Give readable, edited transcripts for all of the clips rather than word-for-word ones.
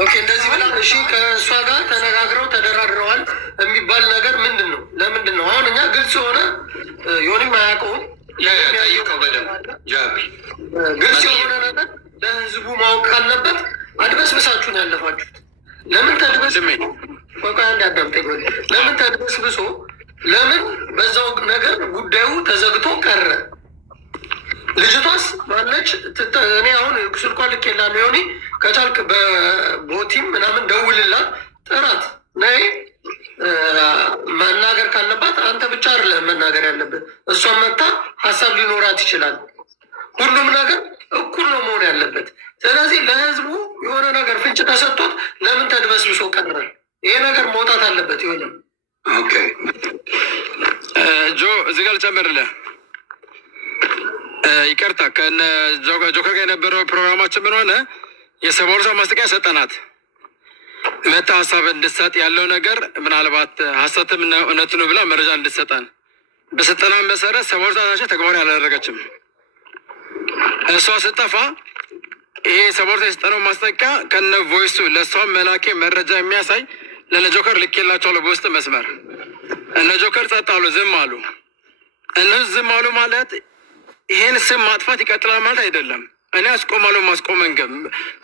ኦኬ እንደዚህ ብላ እሺ፣ ከእሷ ጋር ተነጋግረው ተደራድረዋል የሚባል ነገር ምንድን ነው? ለምንድን ነው አሁን እኛ ግልጽ የሆነ ዮኒም አያውቀውም ግልጽ የሆነ ነገር ለህዝቡ ማወቅ ካለበት አድበስብሳችሁን ያለፋችሁት። ለምን ለምን ተድበስብሶ ለምን በዛው ነገር ጉዳዩ ተዘግቶ ቀረ? ልጅቷስ ማለች? እኔ አሁን ስልኳ ልኬልሃለሁ ዮኒ፣ ከቻልክ በቦቲም ምናምን ደውልላት፣ ጥራት ነይ። መናገር ካለባት አንተ ብቻ አይደለም መናገር ያለብህ፣ እሷን መታ ሀሳብ ሊኖራት ይችላል። ሁሉም ነገር እኩል ነው መሆን ያለበት። ስለዚህ ለህዝቡ የሆነ ነገር ፍንጭ ተሰጥቶት ለምን ተድበስብሶ ቀረ? ይሄ ነገር መውጣት አለበት። ይሆነ ኦኬ ጆ እዚህ ጋር ልጨምርልህ። ይቅርታ ከነ ጆከር ጋር የነበረው ፕሮግራማችን ምን ሆነ? የሰሞኑ ሰው ማስጠቂያ ሰጠናት መታ ሀሳብ እንድትሰጥ ያለው ነገር ምናልባት ሀሰትም እውነቱ ነው ብላ መረጃ እንድትሰጠን በሰጠና መሰረት ሰሞኑ ሰዓታቸው ተግባራዊ አላደረገችም። እሷ ስጠፋ ይሄ ሰሞኑ የሰጠነው ማስጠቂያ ከነ ቮይሱ ለእሷም መላኬ መረጃ የሚያሳይ ለነ ጆከር ልኬላቸዋለሁ በውስጥ መስመር። እነ ጆከር ጸጥ አሉ፣ ዝም አሉ። እነሱ ዝም አሉ ማለት ይሄን ስም ማጥፋት ይቀጥላል ማለት አይደለም። እኔ አስቆማለሁ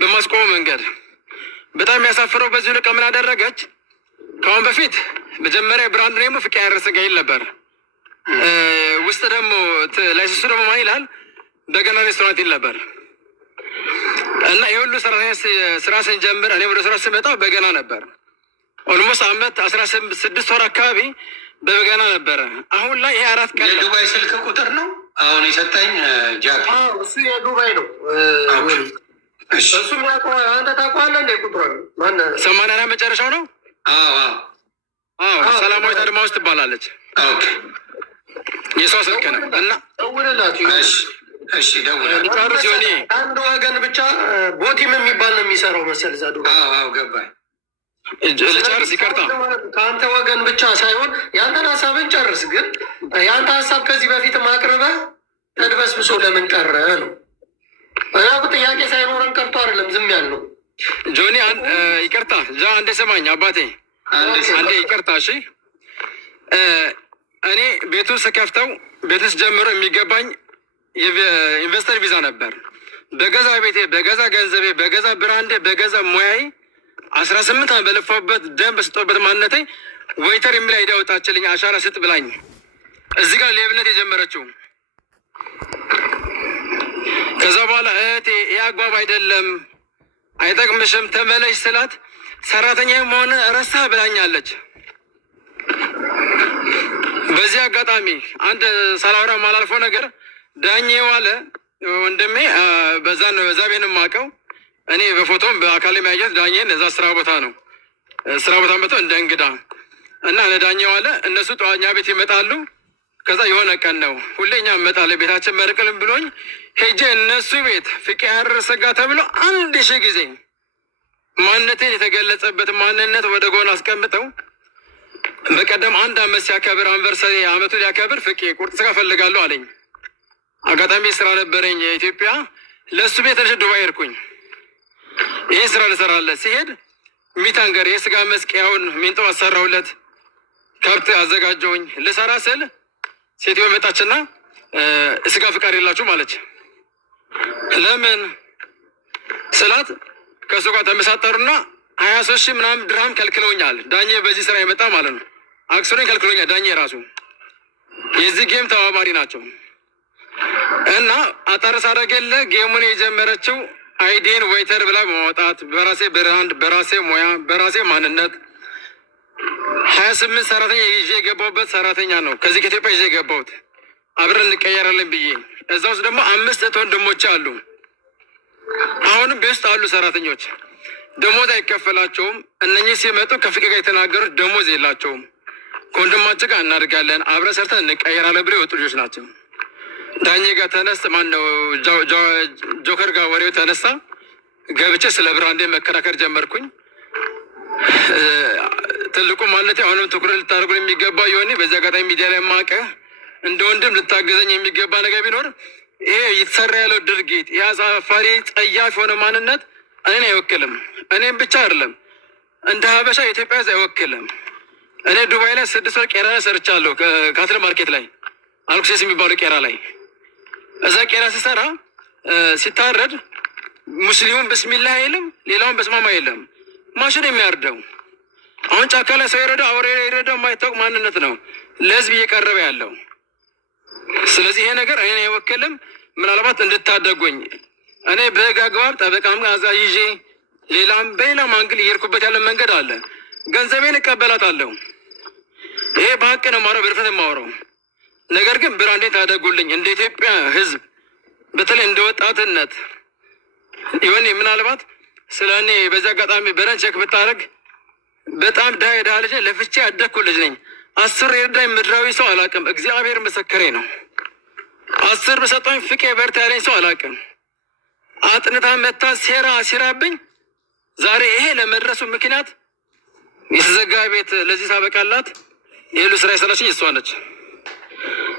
በማስቆሙ መንገድ። በጣም ያሳፍረው በዚሁ ልቅ ምን አደረገች? ከአሁን በፊት መጀመሪያ ብራንድ ኔሙ ፍቅር ያረሰጋ ይል ነበር። ውስጥ ደግሞ ላይሰንሱ ደግሞ ማን ይላል? በገና ሬስቶራንት ይል ነበር። እና የሁሉ ስራ ስንጀምር እኔ ወደ ስራ ስመጣ በገና ነበር። ኦልሞስት አመት 16 ወር አካባቢ በበገና ነበረ። አሁን ላይ ይሄ 4 ቀን የዱባይ ስልክ ቁጥር ነው አሁን የሰጠኝ ጃፒ። እሱ የዱባይ ነው። እሱ አንተ ታውቀዋለህ እንደ ቁጥሯ ማነው? 80 መጨረሻው ነው። ሰላማዊት አድማስ ትባላለች። የሷ ስልክ ነው። እና ደውልላት። እሺ ደውልላት። ጨርስ ዮኒ። አንድ ወገን ብቻ ቦቲም የሚባል ነው የሚሰራው መሰል እዛ ዱባይ። ገባኝ። ልጨርስ፣ ይቅርታ። ከአንተ ወገን ብቻ ሳይሆን የአንተን ሀሳብን ጨርስ። ግን የአንተ ሀሳብ ከዚህ በፊት ማቅረበህ ተድበስብሶ ለምን ቀረ ነው። እና ጥያቄ ሳይኖረን ቀርቶ አይደለም ዝም ያልነው። ጆኒ ይቅርታ፣ አንዴ ሰማኝ አባቴ፣ አንዴ ይቅርታ። እሺ እኔ ቤቱን ስከፍተው ቤቱን ስጀምሮ የሚገባኝ የኢንቨስተር ቪዛ ነበር። በገዛ ቤቴ፣ በገዛ ገንዘቤ፣ በገዛ ብራንዴ፣ በገዛ ሙያዬ 18 ዓመት በለፋበት ደም በስጦበት ማንነቴ ወይተር የሚል አይዲያ ወጣችልኝ። አሻራ ስጥ ብላኝ እዚህ ጋር ሌብነት የጀመረችው። ከዛ በኋላ እህቴ ይህ አግባብ አይደለም፣ አይጠቅምሽም፣ ተመለሽ ስላት ሰራተኛ መሆን ረሳ ብላኛለች። በዚህ አጋጣሚ አንድ ሳላወራ ማላልፈው ነገር ዳኜ ዋለ ወንድሜ በዛ ቤት ነው የማውቀው እኔ በፎቶም በአካል የሚያየት ዳኜን እዛ ስራ ቦታ ነው። ስራ ቦታ መጥተው እንደ እንግዳ እና ለዳኜ ዋለ እነሱ ጠዋኛ ቤት ይመጣሉ። ከዛ የሆነ ቀን ነው ሁሌ እኛ እንመጣለን ቤታችን መርቅልም ብሎኝ ሄጄ እነሱ ቤት ፍቅር ያረሰጋ ተብሎ 1000 ጊዜ ማንነቴን የተገለጸበት ማንነት ወደ ጎን አስቀምጠው በቀደም 1 አመት ሲያከብር አንቨርሰሪ አመቱ ሊያከብር ፍቄ ቁርጥ ስጋ ፈልጋለሁ አለኝ። አጋጣሚ ስራ ነበረኝ የኢትዮጵያ ለእሱ ቤት ልጅ ዱባይ ሄድኩኝ። ይሄ ስራ ልሰራለት ሲሄድ ሚታንገር የስጋ መስቀያውን ሚንጦ አሰራሁለት። ከብት አዘጋጀውኝ ልሰራ ስል ሴትዮ መጣችና ስጋ ፍቃድ የላችሁ ማለች። ለምን ስላት ከሱ ጋር ተመሳጠሩና 23 ሺህ ምናምን ድርሃም ከልክለውኛል። ዳኜ በዚህ ስራ የመጣ ማለት ነው። አክሱሪን ከልክለውኛል። ዳኜ ራሱ የዚህ ጌም ተባባሪ ናቸው። እና አጠር ሳደርግለ ጌሙን የጀመረችው አይዲን ወይተር ብላ በማውጣት በራሴ ብራንድ፣ በራሴ ሙያ፣ በራሴ ማንነት 28 ሰራተኛ ይዤ የገባሁበት ሰራተኛ ነው። ከዚህ ከኢትዮጵያ ይዤ የገባሁት አብረን እንቀየራለን ብዬ። እዛ ውስጥ ደግሞ 5 ወንድሞች አሉ። አሁንም ቤት ውስጥ አሉ ሰራተኞች። ደሞዝ አይከፈላቸውም። እነኚህ ሲመጡ ከፍቅር ጋር የተናገሩት ደሞዝ የላቸውም። ከወንድማችን ጋር እናድጋለን፣ አብረን ሰርተን እንቀየራለን ብለው የወጡ ልጆች ናቸው። ዳኜ ጋር ተነስ ማነው ጆከር ጋር ወሬው ተነሳ። ገብቼ ስለ ብራንዴ መከራከር ጀመርኩኝ። ትልቁ ማለት አሁንም ትኩረት ልታደርጉ የሚገባ ዮኒ፣ በዚህ አጋጣሚ ሚዲያ ላይ ማቀህ እንደ ወንድም ልታገዘኝ የሚገባ ነገር ቢኖር ይሄ የተሰራ ያለው ድርጊት፣ ይህ አሳፋሪ ጸያፍ የሆነ ማንነት እኔን አይወክልም። እኔም ብቻ አይደለም እንደ ሀበሻ የኢትዮጵያ ሕዝብ አይወክልም። እኔ ዱባይ ላይ 6 ወር ቄራ ላይ ሰርቻለሁ። ካትል ማርኬት ላይ አልኩሴስ የሚባለው ቄራ ላይ እዛ ቄራ ሲሰራ ሲታረድ ሙስሊሙን ብስሚላህ አይልም፣ ሌላውን በስማማ የለም። ማሽን የሚያርደው አሁን ጫካ ላይ ሰው ይረዳ አውሬ ይረዳው የማይታወቅ ማንነት ነው ለህዝብ እየቀረበ ያለው። ስለዚህ ይሄ ነገር እኔን አይወክልም። ምናልባት እንድታደጉኝ እኔ በህግ አግባብ ጠበቃም አዛይዤ ሌላም በሌላም አንግል እየሄድኩበት ያለ መንገድ አለ። ገንዘቤን እቀበላታለሁ። ይሄ በሀቅ ነው የማወራው፣ በድፍረት የማወራው ነገር ግን ብራንዴን ታደጉልኝ። እንደ ኢትዮጵያ ህዝብ በተለይ እንደ ወጣትነት ይሆን ምናልባት ስለ እኔ በዚህ አጋጣሚ በረን ቼክ ብታደርግ በጣም ድሃ ልጅ ለፍቼ ያደግኩ ልጅ ነኝ። 10 የረዳኝ ምድራዊ ሰው አላውቅም። እግዚአብሔር ምስክሬ ነው። 10 በሰጠኝ ፍቄ በርታ ያለኝ ሰው አላውቅም። አጥንታ መታ ሴራ ሲራብኝ ዛሬ ይሄ ለመድረሱ ምክንያት የተዘጋ ቤት ለዚህ ታበቃላት የሉ ስራ የሰራችኝ እሷ ነች።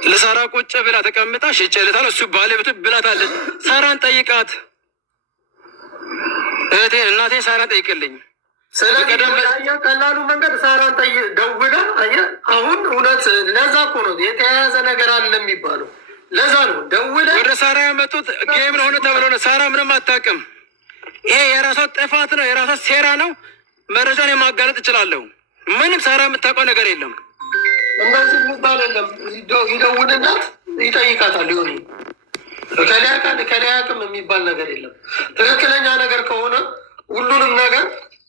ለሳራ ቁጭ ብላ ተቀምጣ ሽጬልታለሁ። እሱ ባለቤቱ ብላታለች። ሳራን ጠይቃት፣ እህቴን እናቴን ሳራን ጠይቅልኝ። ቀላሉ መንገድ ሳራን ደውላ አሁን እውነት ለዛ እኮ ነው የተያያዘ ነገር አለ የሚባለው። ለዛ ነው ደውለ ወደ ሳራ ያመጡት ጌም ነው ሆነ ተብሎ ነው። ሳራ ምንም አታውቅም። ይሄ የራሷ ጥፋት ነው፣ የራሷ ሴራ ነው። መረጃን የማጋለጥ እችላለሁ። ምንም ሳራ የምታውቀው ነገር የለም። እንደዚህ የሚባል የለም። ይደውልናት ይጠይቃታል። ሊሆን ከሊያቅም የሚባል ነገር የለም። ትክክለኛ ነገር ከሆነ ሁሉንም ነገር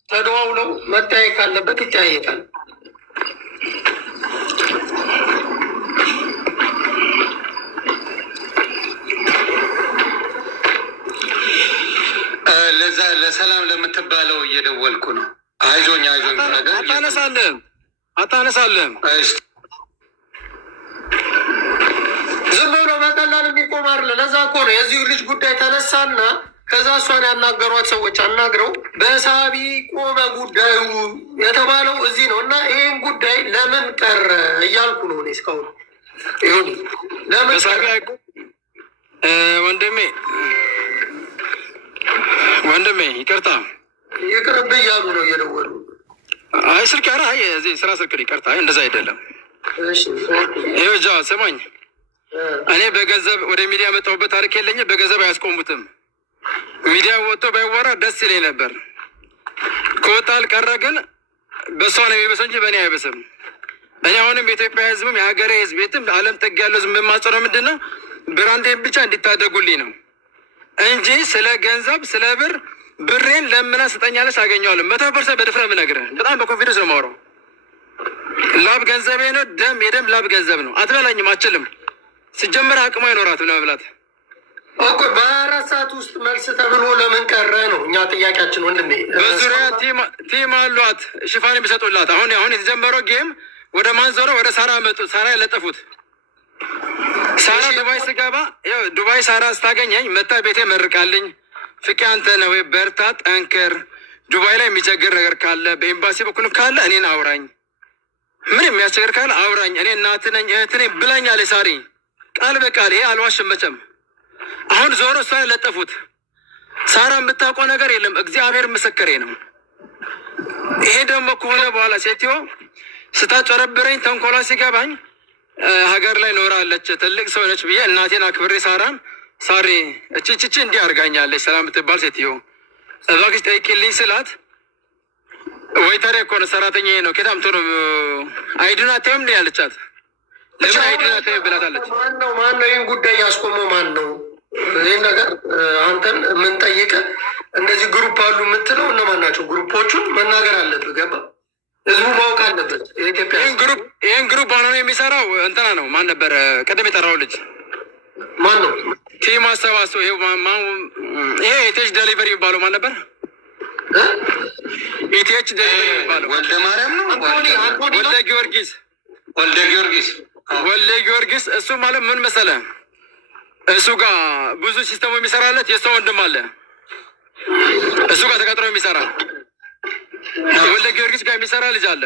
ተደዋውለው መጠያየቅ ካለበት ይጠያየቃል። ለዛ ለሰላም ለምትባለው እየደወልኩ ነው። አይዞኝ ነገር አታነሳለም። ዝም ብሎ በቀላል የሚቆም አይደለ። ለዛ እኮ ነው የዚሁ ልጅ ጉዳይ ተነሳና ከዛ እሷን ያናገሯት ሰዎች አናግረው በሳቢ ቆመ ጉዳዩ የተባለው እዚህ ነው። እና ይህን ጉዳይ ለምን ቀረ እያልኩ ነው እኔ እስካሁን። ይሁን ለምን ወንድሜ ይቅርታ ይቅርብ እያሉ ነው እየደወሉ። አይ ስልክ ኧረ አይ እዚህ ስራ ስልክ ይቅርታ። አይ እንደዛ አይደለም። ይኸው ጃ ስማኝ፣ እኔ በገንዘብ ወደ ሚዲያ መጣሁበት ታሪክ የለኝም። በገንዘብ አያስቆሙትም። ሚዲያ ወጥቶ ባይወራ ደስ ይለኝ ነበር። ከወጣ አልቀረ ግን በእሷ ነው የሚበሰው እንጂ በእኔ አይበስም። እኔ አሁንም የኢትዮጵያ ሕዝብም የሀገሬ ሕዝብ የትም ዓለም ጠግ ያለው ሕዝብ የማጸነው ምንድን ነው ብራንዴን ብቻ እንዲታደጉልኝ ነው እንጂ ስለ ገንዘብ ስለ ብሬን ለምና ስጠኛለች አገኘዋለሁ። 100% በድፍረት የምነግርህ በጣም በኮንፊደንስ ነው የማወራው። ላብ ገንዘቤ ነው። የደም ላብ ገንዘብ ነው። አትበላኝም፣ አችልም። ሲጀመር አቅሟ አይኖራትም ለመብላት እኮ። በ24 ሰዓት ውስጥ መልስ ተብሎ ለምን ቀረ ነው እኛ ጥያቄያችን ወንድሜ። በዙሪያ ቲም አሏት ሽፋን የሚሰጡላት። አሁን የተጀመረው ጌም ወደ ማን ዞረ? ወደ ሳራ መጡ። ሳራ ያለጠፉት ሳራ ዱባይ ስገባ ያው ዱባይ ሳራ ስታገኘኝ መታ ቤቴ መርቃልኝ። ፍቄ አንተ ነው በርታ፣ ጠንክር። ዱባይ ላይ የሚቸግር ነገር ካለ በኤምባሲ በኩልም ካለ እኔን አውራኝ። ምን የሚያስቸግር ካለ አውራኝ። እኔ እናት ነኝ እህት ነኝ ብላኛለች ሳሪ ቃል በቃል። ይሄ አልዋሽም መቼም። አሁን ዞሮ እሷ ያለጠፉት ሳራ የምታውቀው ነገር የለም። እግዚአብሔር ምስክሬ ነው። ይሄ ደግሞ ከሆነ በኋላ ሴትዮ ስታጨረብረኝ ተንኮሏ ሲገባኝ ሀገር ላይ ኖራለች ትልቅ ሰው ነች ብዬ እናቴን አክብሬ ሳራን ሳሪ እችችች እንዲህ አድርጋኛለች ሰላም የምትባል ሴትዮ እባክሽ ጠይቂልኝ ስላት ወይተሬ እኮ ነው ሰራተኛ ነው ኬታምቶ ነው አይዱን አታይም ነው ያለቻት። ለምን አይዱን አታይም ብላታለች። ማነው ይህን ጉዳይ ያስቆመው? ማን ነው ይህን ነገር አንተን የምንጠይቅ? እንደዚህ ግሩፕ አሉ የምትለው እነማን ናቸው? ግሩፖቹን መናገር አለብህ። ገባ? ህዝቡ ማወቅ አለበት። የኢትዮጵያ ይህን ግሩፕ አሁን የሚሰራው እንትና ነው። ማን ነበር ቀደም የጠራው ልጅ? ማን ነው? ቲም አሰባሰው ይሄ ኢቴች ዴሊቨሪ የሚባለው ማን ነበር? ኢቴች ዴሊቨሪ የሚባለው ወልደ ማርያም ነው። ወልደ ጊዮርጊስ ወልደ ጊዮርጊስ። እሱ ማለት ምን መሰለ፣ እሱ ጋር ብዙ ሲስተሙ የሚሰራለት የሰው ወንድም አለ። እሱ ጋር ተቀጥሮ የሚሰራ ወልደ ጊዮርጊስ ጋር የሚሰራ ልጅ አለ።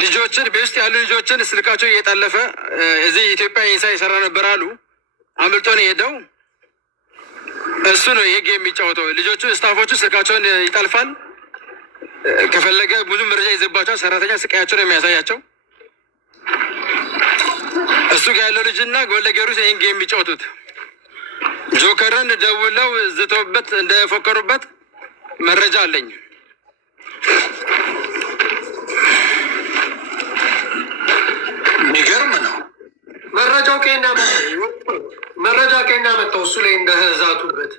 ልጆችን ቤት ውስጥ ያሉ ልጆችን ስልካቸው እየጠለፈ እዚህ ኢትዮጵያ ኢንሳ ይሰራ ነበር አሉ። አምልጦ ነው የሄደው። እሱ ነው ይሄ ጌም የሚጫወተው። ልጆቹ ስታፎቹ ስልካቸውን ይጠልፋል። ከፈለገ ብዙ መረጃ ይዘባቸዋል። ሰራተኛ ስቃያቸውን የሚያሳያቸው እሱ ጋር ያለው ልጅና ጎለገሩስ ይህን ጌም የሚጫወቱት ጆከርን ደውለው ዝተውበት እንደፎከሩበት መረጃ አለኝ። የሚገርም ነው። መረጃው ከኛ መጣው እሱ ላይ እንደዛቱበት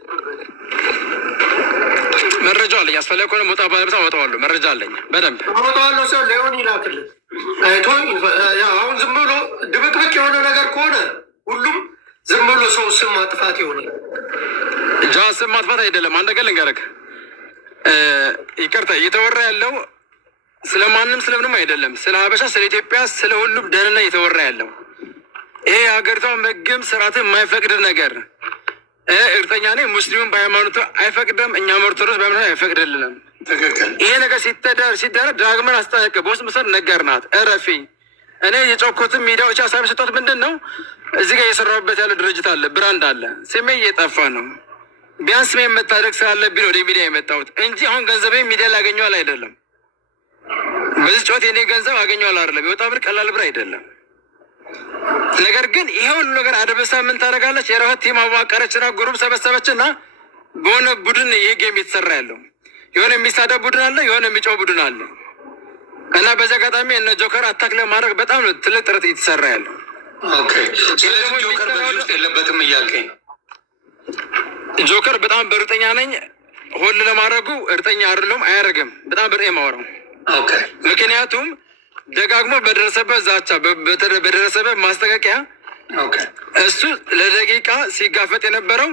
መረጃው አለኝ። አስፈላጊ ከሆነ ሞጣ ባለበት አወጣዋለሁ። መረጃ አለኝ በደንብ አወጣዋለሁ። ሰው ሊሆን ይላክልን። አሁን ዝም ብሎ ድብቅብቅ የሆነ ነገር ከሆነ ሁሉም ዝም ብሎ ሰው ስም ማጥፋት ይሆናል። ስም ማጥፋት አይደለም። አንድ ነገር ልንገርህ፣ ይቅርታ እየተወራ ያለው ስለማንም ስለምንም አይደለም። ስለ ሀበሻ፣ ስለ ኢትዮጵያ፣ ስለ ሁሉም ደህንነት እየተወራ ያለው ይሄ የሀገሪቷ መግም ስርዓትን የማይፈቅድ ነገር እርግጠኛ ነኝ። ሙስሊሙን በሃይማኖቱ አይፈቅድም፣ እኛም ኦርቶዶክስ በሃይማኖቱ አይፈቅድልንም። ይሄ ነገር ሲደረግ ዳግመን አስጠነቅ በውስጥ ምሰር ነገር ናት እረፊ። እኔ የጮኩትም ሚዲያዎች ሀሳብ ስጦት ምንድን ነው እዚህ ጋር እየሰራሁበት ያለ ድርጅት አለ፣ ብራንድ አለ። ስሜ እየጠፋ ነው። ቢያንስ ስሜ መታደግ ስላለብኝ ወደ ሚዲያ የመጣሁት እንጂ አሁን ገንዘቤ ሚዲያ ላገኘዋል አይደለም። በዚህ ጮት የኔ ገንዘብ አገኘዋል አይደለም። የወጣ ብር ቀላል ብር አይደለም። ነገር ግን ይሄ ሁሉ ነገር አደበሳ ምን ታደርጋለች? የራሷ ቲም አዋቀረችና ጉሩብ ሰበሰበችና በሆነ ቡድን ይሄ ጌም የተሰራ ያለው የሆነ የሚሳደብ ቡድን አለ፣ የሆነ የሚጮህ ቡድን አለ እና በዚህ አጋጣሚ እነ ጆከር አታክ ለማድረግ በጣም ትልቅ ጥረት እየተሰራ ያለው። ስለዚህ ጆከር በዚህ ውስጥ የለበትም እያልከኝ ነው? ጆከር በጣም በእርግጠኛ ነኝ ሆል ለማድረጉ እርግጠኛ አይደለም፣ አያደርግም። በጣም በእርግጠኛ ማወራው ምክንያቱም ደጋግሞ በደረሰበት ዛቻ በደረሰበት ማስጠንቀቂያ እሱ ለደቂቃ ሲጋፈጥ የነበረው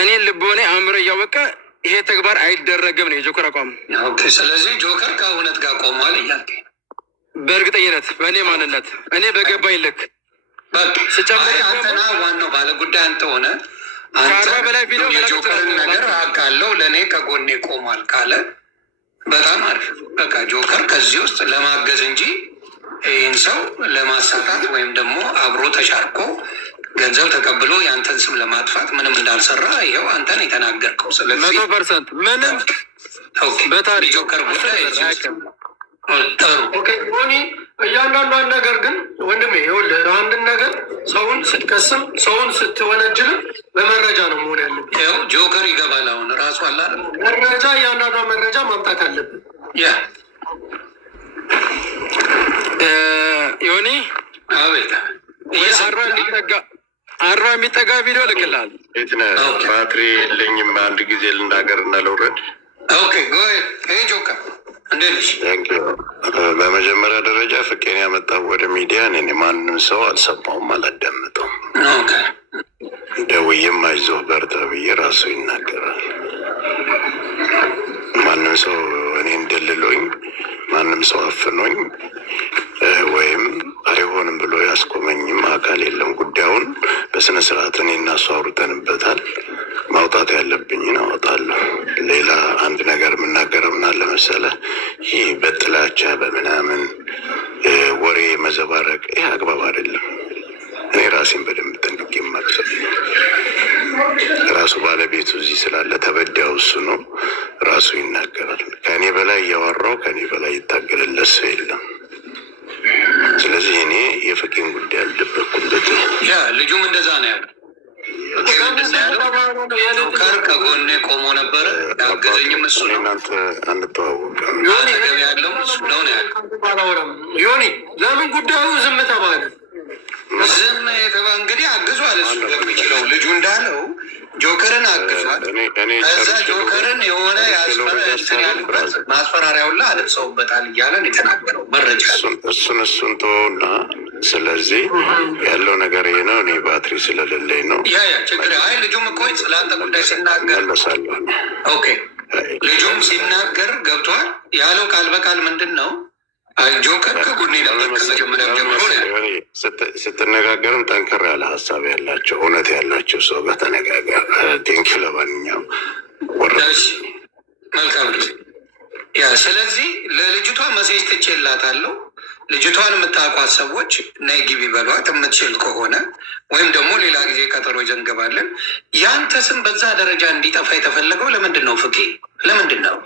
እኔን ልቦኔ አእምሮ እያወቀ ይሄ ተግባር አይደረግም ነው የጆከር አቋም። ስለዚህ ጆከር ከእውነት ጋር ቆሟል እያልከኝ ነው? በእርግጠኝነት በእኔ ማንነት እኔ በገባኝ ልክ አንተና ዋናው ባለጉዳይ አንተ ሆነ ከ40 በላይ ቪዲዮ የጆከርን ነገር አውቃለሁ ለእኔ ከጎኔ ቆሟል ካለ በጣም አሪፍ። በቃ ጆከር ከዚህ ውስጥ ለማገዝ እንጂ ይህን ሰው ለማሳታት ወይም ደግሞ አብሮ ተሻርኮ ገንዘብ ተቀብሎ የአንተን ስም ለማጥፋት ምንም እንዳልሰራ ይኸው አንተን የተናገርከው። ስለዚህ 100% ምንም በታሪክ ጆከር ጉዳይ ጥሩ ሆኒ እያንዳንዷን ነገር ግን ወንድሜ ይኸውልህ፣ አንድን ነገር ሰውን ስትቀስም ሰውን ስትወነጅልም በመረጃ ነው መሆን ያለብን። ይኸው ጆከር ይገባል አሁን ራሱ አለ መረጃ፣ እያንዳንዷ መረጃ ማምጣት አለብን። ዮኒ አቤት 40 የሚጠጋ ቪዲዮ ልክልሃል። ባትሪ የለኝም። አንድ ጊዜ ልናገር እና ልውረድ። ጆከር እንዴት ነሽ? በመጀመሪያ ደረጃ ፍቄን ያመጣው ወደ ሚዲያ እኔ ማንም ሰው አልሰማውም፣ አላዳምጠውም። ደውዬም አይዞህ በርታ ብዬ ራሱ ይናገራል። ማንም ሰው እኔ እንደልሎኝ ማንም ሰው አፍኖኝ ወይም አይሆንም ብሎ ያስቆመኝም አካል የለም። ጉዳዩን በስነ ስርዓት እኔ እና እሱ አውርተንበታል። ማውጣት ያለብኝን አወጣለሁ። ሌላ አንድ ነገር የምናገረው ምን አለ መሰለህ፣ ይህ በጥላቻ በምናምን ወሬ መዘባረቅ ይህ አግባብ አይደለም። እኔ ራሴን በደንብ ጠንቅቄ ማቅሰብ ራሱ ባለቤቱ እዚህ ስላለ ተበዳዩ እሱ ነው፣ ራሱ ይናገራል። ከእኔ በላይ እያወራው ከእኔ በላይ ይታገለለት ሰው የለም። ስለዚህ እኔ የፍቄን ጉዳይ አልደበቅኩበት። ልጁም እንደዛ ነው ያለው። ጆከር ከጎኔ ቆሞ ነበረ፣ ያገዘኝም እሱ ነው። እናንተ አንተዋወቅም ገቢ ያለው እሱ ነው ያለው። ዮኒ ለምን ጉዳዩ ዝም ተባለ? ዝም የተባለ እንግዲህ አግዟል። እሱ የሚችለው ልጁ እንዳለው ጆከርን አግዟል። ከዛ ጆከርን የሆነ ማስፈራሪያውላ አልብሰውበታል እያለን የተናገረው መረጃ እሱን ተወውና፣ ስለዚህ ያለው ነገር ይሄ ነው። እኔ ባትሪ ስለሌለኝ ነው። ችግር አይ ልጁም እኮ ስለአንተ ጉዳይ ሲናገር ልጁም ሲናገር ገብቷል ያለው ቃል በቃል ምንድን ነው? ጆከር ከጎኔ ስትነጋገርም ጠንከር ያለ ሀሳብ ያላቸው እውነት ያላቸው ሰው ጋር ተነጋገር። ቴንኪ ለማንኛውም መልካም ጊዜ። ስለዚህ ለልጅቷ መሴጅ ትቼላታለሁ። ልጅቷን የምታውቋት ሰዎች ነይ ግቢ በሏት የምትችል ከሆነ ወይም ደግሞ ሌላ ጊዜ ቀጠሮ ይዘንገባለን። ያንተ ስም በዛ ደረጃ እንዲጠፋ የተፈለገው ለምንድን ነው? ፍቄ ለምንድን ነው?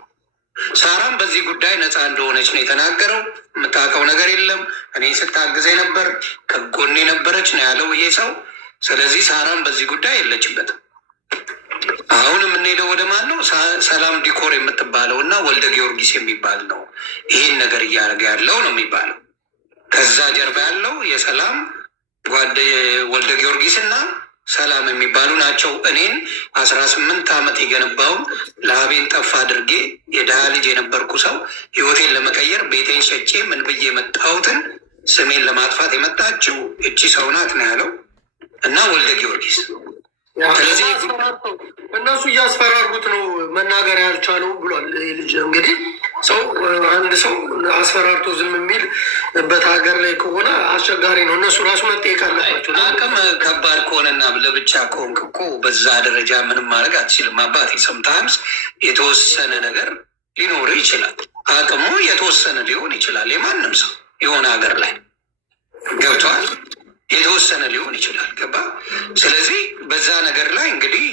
ሳራም በዚህ ጉዳይ ነፃ እንደሆነች ነው የተናገረው። የምታውቀው ነገር የለም። እኔ ስታግዘ ነበር፣ ከጎኔ ነበረች ነው ያለው ይሄ ሰው። ስለዚህ ሳራም በዚህ ጉዳይ የለችበትም። አሁን የምንሄደው ወደ ማን ነው? ሰላም ዲኮር የምትባለው እና ወልደ ጊዮርጊስ የሚባል ነው ይህን ነገር እያደረገ ያለው ነው የሚባለው። ከዛ ጀርባ ያለው የሰላም ወልደ ጊዮርጊስ እና ሰላም የሚባሉ ናቸው። እኔን 18 ዓመት የገነባውን ለአቤን ጠፋ አድርጌ የድሃ ልጅ የነበርኩ ሰው ህይወቴን ለመቀየር ቤቴን ሸጬ ምን ብዬ የመጣሁትን ስሜን ለማጥፋት የመጣችው እቺ ሰው ናት ነው ያለው እና ወልደ ጊዮርጊስ። ስለዚህ እነሱ እያስፈራሩት ነው መናገር ያልቻለው ብሏል ልጅ። እንግዲህ ሰው አንድ ሰው አስፈራርቶ ዝም የሚልበት ሀገር ላይ ከሆነ አስቸጋሪ ነው። እነሱ ራሱ መጠየቅ አለባቸው። አቅም ከባድ ከሆነና ለብቻ ከሆንክ እኮ በዛ ደረጃ ምንም ማድረግ አትችልም። አባቴ ሰምታይምስ የተወሰነ ነገር ሊኖር ይችላል። አቅሙ የተወሰነ ሊሆን ይችላል። የማንም ሰው የሆነ ሀገር ላይ ገብቷል የተወሰነ ሊሆን ይችላል። ገባ? ስለዚህ በዛ ነገር ላይ እንግዲህ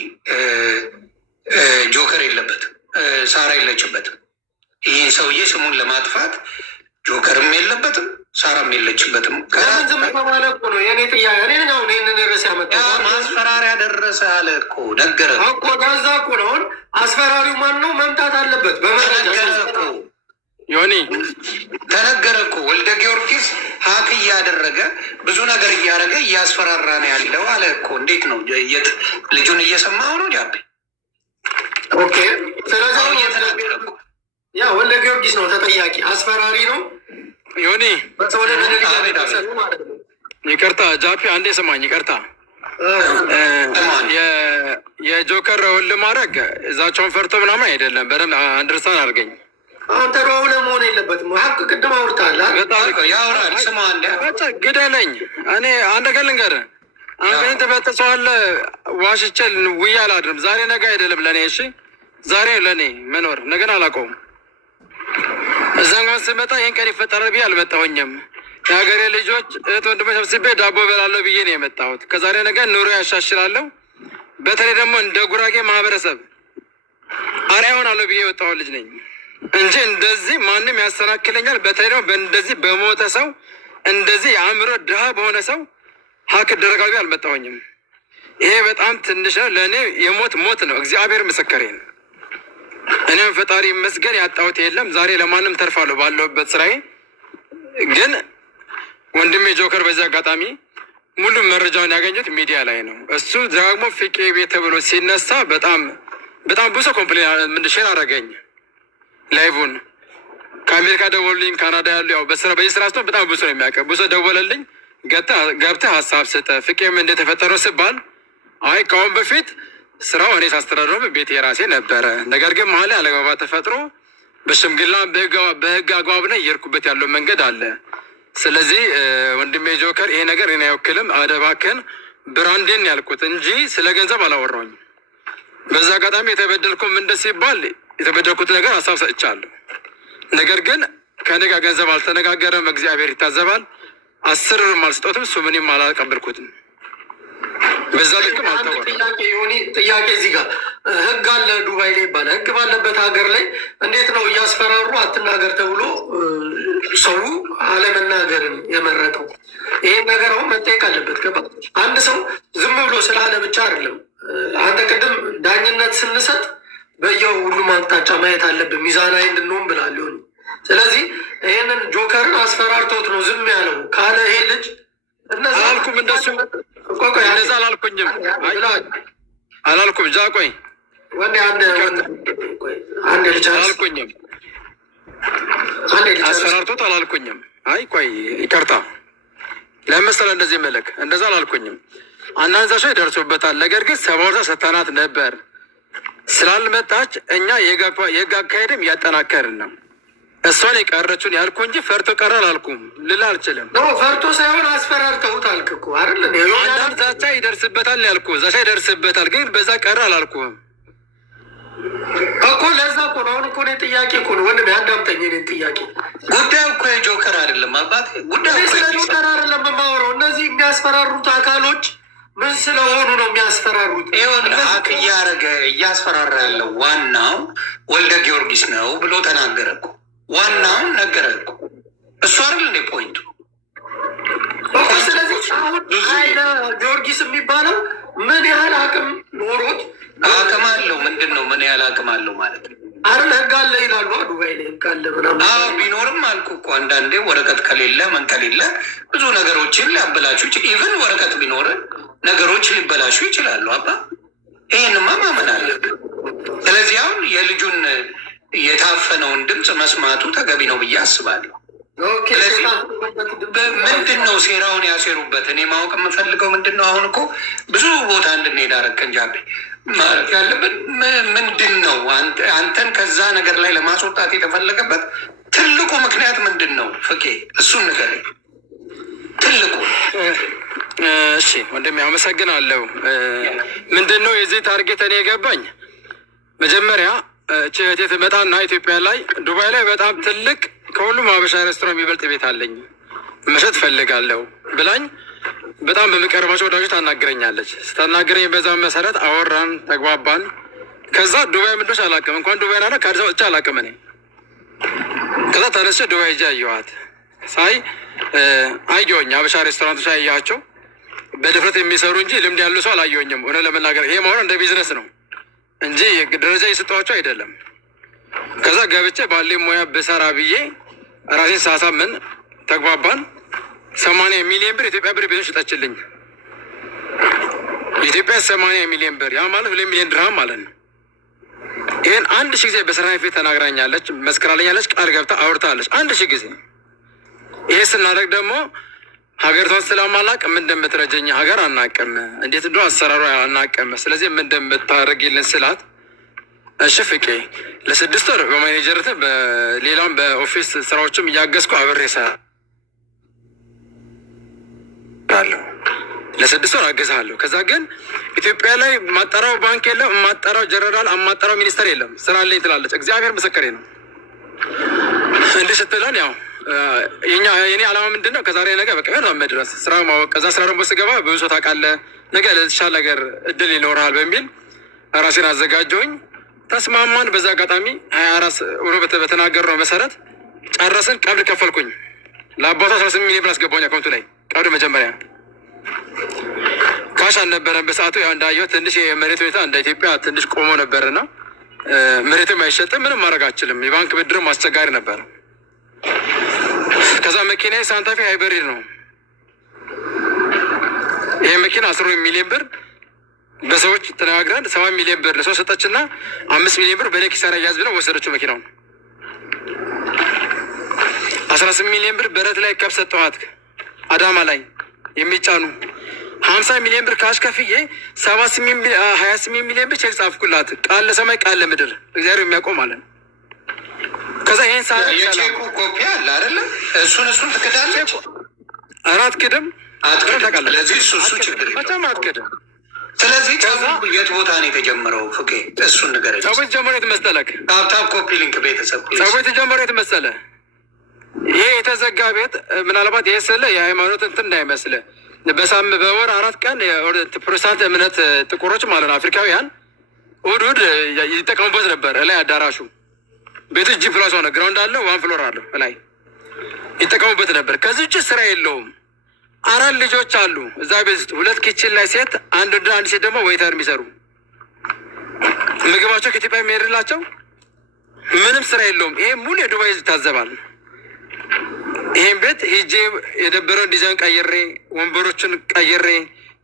ጆከር የለበትም፣ ሳራ የለችበትም። ይህን ሰውዬ ስሙን ለማጥፋት ጆከርም የለበትም፣ ሳራም የለችበትም። ዝም ተባለ እኮ ነው የኔ ጥያቄ። እኔ ነው ይህንን ርዕስ ያመጣው። ማስፈራሪያ ደረሰ አለ እኮ ነገረ እኮ ጋዛ እኮ ነው። አሁን አስፈራሪው ማን ነው? መምጣት አለበት በመረጃ እኮ ዮኒ ተነገረ እኮ። ወልደ ጊዮርጊስ ሀክ እያደረገ ብዙ ነገር እያደረገ እያስፈራራ ነው ያለው አለ እኮ። እንዴት ነው ልጁን እየሰማው ነው ጃቤ? ኦኬ። ስለዚህ ያ ወልደ ጊዮርጊስ ነው ተጠያቂ፣ አስፈራሪ ነው ዮኒ። ይቅርታ ጃፒ አንዴ ስማኝ፣ ይቅርታ የጆከር ወል ማድረግ እዛቸውን ፈርቶ ምናምን አይደለም። በደንብ አንድርሳን አድርገኝ። አሁን ተደዋውለ መሆን የለበትም። ሀቅ ቅድም አውርታል። ያውራል። ስማ ግደለኝ። እኔ አንድ ቀን ልንገርህ፣ አንገኝ ተበጥሰዋለህ። ዋሽቼ ውዬ አላድርም። ዛሬ ነገ አይደለም ለእኔ። እሺ ዛሬ ለእኔ መኖር ነገን አላውቀውም። እዛ እንኳን ስመጣ ይህን ቀን ይፈጠራል ብዬ አልመጣሁኝም። የሀገሬ ልጆች እህት ወንድሞች ሰብስቤ ዳቦ በላለሁ ብዬ ነው የመጣሁት። ከዛሬ ነገ ኑሮ ያሻሽላለሁ። በተለይ ደግሞ እንደ ጉራጌ ማህበረሰብ አርአያ ሆናለሁ ብዬ የወጣሁ ልጅ ነኝ እንጂ እንደዚህ ማንም ያሰናክለኛል። በተለይ ደግሞ እንደዚህ በሞተ ሰው እንደዚህ የአእምሮ ድሃ በሆነ ሰው ሀክ ደረጋቢ አልመጣሁኝም። ይሄ በጣም ትንሽ ነው ለእኔ። የሞት ሞት ነው። እግዚአብሔር ምስክሬ ነው። እኔም ፈጣሪ ይመስገን ያጣሁት የለም። ዛሬ ለማንም ተርፋለሁ ባለሁበት ስራዬ። ግን ወንድሜ ጆከር በዚህ አጋጣሚ ሙሉ መረጃውን ያገኙት ሚዲያ ላይ ነው። እሱ ደግሞ ፍቄ ቤት ተብሎ ሲነሳ በጣም ብዙ ኮምፕሌን ሼር አደረገኝ። ላይቡን ከአሜሪካ ደወሉልኝ፣ ካናዳ ያሉ ያው በዚህ ስራ ስትሆን በጣም ብዙ ነው የሚያውቀው። ብዙ ደወለልኝ፣ ገብተህ ሀሳብ ስጠ ፍቄም እንደተፈጠረው ስባል አይ ከአሁን በፊት ስራው እኔ ሳስተዳድረው ቤት የራሴ ነበረ። ነገር ግን መሀል አለመግባባት ተፈጥሮ በሽምግልና በህግ አግባብ ነው እየሄድኩበት ያለው መንገድ አለ። ስለዚህ ወንድሜ ጆከር ይሄ ነገር እኔን አይወክልም፣ እባክህን ብራንዴን ያልኩት እንጂ ስለ ገንዘብ አላወራሁኝ። በዛ አጋጣሚ የተበደልኩ ምንድን ሲባል የተበደልኩት ነገር ሀሳብ ሰጥቻለሁ። ነገር ግን ከእኔ ጋር ገንዘብ አልተነጋገረም። እግዚአብሔር ይታዘባል። 10 ብር አልስጦትም፣ እሱ ምንም አላቀበልኩትም። በዛ ልክም ጥያቄ እዚህ ጋር ህግ አለ ዱባይ ላይ ይባላል። ህግ ባለበት ሀገር ላይ እንዴት ነው እያስፈራሩ አትናገር ተብሎ ሰው አለመናገርን የመረጠው? ይሄን ነገር አሁን መጠየቅ አለበት። ገባ? አንድ ሰው ዝም ብሎ ስላለ ብቻ አይደለም። አንተ ቅድም ዳኝነት ስንሰጥ በየው ሁሉም አቅጣጫ ማየት አለብን ሚዛናዊ እንድንሆን ብላል ሆኒ። ስለዚህ ይህንን ጆከርን አስፈራርቶት ነው ዝም ያለው ካለ ይሄ ልጅ አላልኩም፣ እንደሱ እንደዛ አላልኩኝም፣ አላልኩም። ጃ ቆይ አላልኩኝም፣ አስፈራርቶት አላልኩኝም። አይ ቆይ ይቅርታ ለመሰለ እንደዚህ መለክ እንደዛ አላልኩኝም። አናንዛሻ ይደርሱበታል። ነገር ግን ሰባውታ ሰታናት ነበር ስላልመጣች እኛ የህግ አካሄድም እያጠናከርን ነው። እሷን የቀረችውን ያልኩ እንጂ ፈርቶ ቀረ አላልኩም። ልል አልችልም። ፈርቶ ሳይሆን አስፈራርተውት አልክ እኮ አይደል? አንዳንድ ዛቻ ይደርስበታል ያልኩ፣ ዛቻ ይደርስበታል ግን በዛ ቀረ አላልኩም እኮ። ለዛ እኮ ነው አሁን እኮ እኔ ጥያቄ እኮ ነው ወንድሜ፣ አዳምጠኝ። እኔን ጥያቄ ጉዳዩ እኮ የጆከር አይደለም አባቴ። ጉዳዩ ስለ ጆከር አይደለም የማወራው። እነዚህ የሚያስፈራሩት አካሎች ምን ስለሆኑ ነው የሚያስፈራሩት? ይሁን ሀቅ እያደረገ እያስፈራራ ያለው ዋናው ወልደ ጊዮርጊስ ነው ብሎ ተናገረ እኮ። ዋናውን ነገረ እኮ እሱ አይደል እንዴ ፖይንቱ? ስለዚህ አሁን ኃይለ ጊዮርጊስ የሚባለው ምን ያህል አቅም ኖሮት? አቅም አለው ምንድን ነው? ምን ያህል አቅም አለው ማለት ነው? አረ ህግ አለ ይላሉ። ዱባይ ላይ ህግ አለ ምናምን ቢኖርም አልኩ እኮ አንዳንዴ ወረቀት ከሌለ ምን ከሌለ ብዙ ነገሮችን ሊያበላሹ ኢቨን ወረቀት ቢኖር ነገሮች ሊበላሹ ይችላሉ። አባ ይህንማ ማመን አለብን። ስለዚህ አሁን የልጁን የታፈነውን ድምፅ መስማቱ ተገቢ ነው ብዬ አስባለሁ። ምንድን ነው ሴራውን ያሴሩበት? እኔ ማወቅ የምፈልገው ምንድን ነው? አሁን እኮ ብዙ ቦታ እንድንሄድ አደረግን። ጃቤ ማለት ያለብን ምንድን ነው? አንተን ከዛ ነገር ላይ ለማስወጣት የተፈለገበት ትልቁ ምክንያት ምንድን ነው? ፍቄ እሱን ንገረኝ። ትልቁ እሺ ወንድሜ አመሰግናለሁ። ምንድን ነው የዚህ ታርጌት እኔ የገባኝ መጀመሪያ ችህቴ ትመጣና ኢትዮጵያ ላይ ዱባይ ላይ በጣም ትልቅ ከሁሉም ሀበሻ ሬስቶራንት የሚበልጥ ቤት አለኝ መሸጥ ፈልጋለሁ ብላኝ በጣም በሚቀርባቸው ወዳጆች ታናግረኛለች። ስታናግረኝ በዛ መሰረት አወራን፣ ተግባባን። ከዛ ዱባይ ምንዶች አላቅም እንኳን ዱባይ ናለ ከአዲስ አበባ አላቅም እኔ። ከዛ ተነስቼ ዱባይ ሄጄ አየኋት። ሳይ አየሁኝ ሀበሻ ሬስቶራንቶች አየኋቸው በድፍረት የሚሰሩ እንጂ ልምድ ያሉ ሰው አላየሁኝም። እውነት ለመናገር ይሄ ማውራት እንደ ቢዝነስ ነው እንጂ ደረጃ የሰጠኋቸው አይደለም። ከዛ ገብቼ ባሌ ሙያ ብሰራ ብዬ ራሴን ሳሳምን ተግባባን። 80 ሚሊዮን ብር ኢትዮጵያ ብር ቤቶች ሽጠችልኝ። ኢትዮጵያ 80 ሚሊዮን ብር ያ ማለት 2 ሚሊዮን ድርሃም ማለት ነው። ይህን 1000 ጊዜ በስራ ፊት ተናግራኛለች፣ መስክራለኛለች፣ ቃል ገብታ አውርታለች 1000 ጊዜ። ይሄ ስናደርግ ደግሞ ሀገሪቷን ስለማላቅ ምን እንደምትረጀኝ ሀገር አናቅም፣ እንዴት እንደሆነ አሰራሩ አናቅም። ስለዚህ ምን እንደምታደርጊልን ስላት እሺ ፍቄ ለ6 ወር በማኔጀርት በሌላም በኦፊስ ስራዎችም እያገዝኩ አብሬ እሰራለሁ። ለ6 ወር አገዝሃለሁ። ከዛ ግን ኢትዮጵያ ላይ ማጣራው ባንክ የለም፣ ማጣራው ጀነራል፣ ማጣራው ሚኒስተር የለም። ስራ አለኝ ትላለች። እግዚአብሔር ምስክሬ ነው። እንዲህ ስትለን ያው የኔ ዓላማ ምንድን ነው? ከዛሬ ነገ በቃ መድረስ ስራ ማወቅ። ከዛ ስራ ደግሞ ስገባ ብዙ ሰው ታውቃለህ፣ ነገ ለተሻለ ነገር እድል ይኖርሃል በሚል ራሴን አዘጋጀሁኝ። ተስማማን። በዛ አጋጣሚ 24 ወሮ በተናገርነው መሰረት ጨረስን። ቀብድ ከፈልኩኝ። ለአባቱ 18 ሚሊዮን ብር አስገባሁኝ አካውንቱ ላይ ቀብድ። መጀመሪያ ካሽ አልነበረን በሰዓቱ። ያው እንዳየው ትንሽ የመሬት ሁኔታ እንደ ኢትዮጵያ ትንሽ ቆሞ ነበርና መሬትም አይሸጥም፣ ምንም ማድረግ አልችልም። የባንክ ብድርም አስቸጋሪ ነበር። ከዛ መኪና ሳንታፊ ሃይብሪድ ነው። ይሄ መኪና 10 ሚሊዮን ብር በሰዎች ተነጋግረን 7 ሚሊዮን ብር ለሰው ሰጠችና 5 ሚሊዮን ብር በኔ ኪሳራ ያዝ ብለው ወሰደችው መኪናውን። 18 ሚሊዮን ብር በረት ላይ ከብ ሰጠኋት አዳማ ላይ የሚጫኑ 50 ሚሊዮን ብር ካሽ ከፍዬ 28 ሚሊዮን ብር ቼክ ጻፍኩላት። ቃል ለሰማይ ቃል ለምድር እግዚአብሔር የሚያውቀው ማለት ነው። ከዛ ይሄን የቼኩ ኮፒ አለ አይደለ? እሱን ትክዳለች። አራት ክድም አትክድም። ስለዚህ እሱ ችግር በጣም አትክድም። ስለዚህ የት ቦታ ነው የተጀመረው? ፍቄ እሱን ንገረኝ። ጸቡ የተጀመረው የት መሰለህ? ታፕታፕ ኮፒ ሊንክ ቤተሰብ ጸቡ የተጀመረው የት መሰለህ? ይሄ የተዘጋ ቤት ምናልባት ይሄ ስለ የሃይማኖት እንትን እንዳይመስልህ በወር 4 ቀን ፕሮቴስታንት እምነት ጥቁሮች ማለት ነው አፍሪካውያን እሑድ ይጠቀሙበት ነበር። ላይ አዳራሹ ቤቱ ጂ ፕላስ ሆነ ግራውንድ አለው 1 ፍሎር አለው ላይ ይጠቀሙበት ነበር። ከዚህ ውጭ ስራ የለውም። 4 ልጆች አሉ እዛ ቤት ውስጥ 2 ኪችን ላይ ሴት፣ አንድ ሴት ደግሞ ዌይተር የሚሰሩ ምግባቸው ከኢትዮጵያ የሚሄድላቸው ምንም ስራ የለውም። ይሄ ሙሉ የዱባይ ህዝብ ይታዘባል። ይሄን ቤት ሄጄ የደበረውን ዲዛይን ቀይሬ፣ ወንበሮችን ቀይሬ፣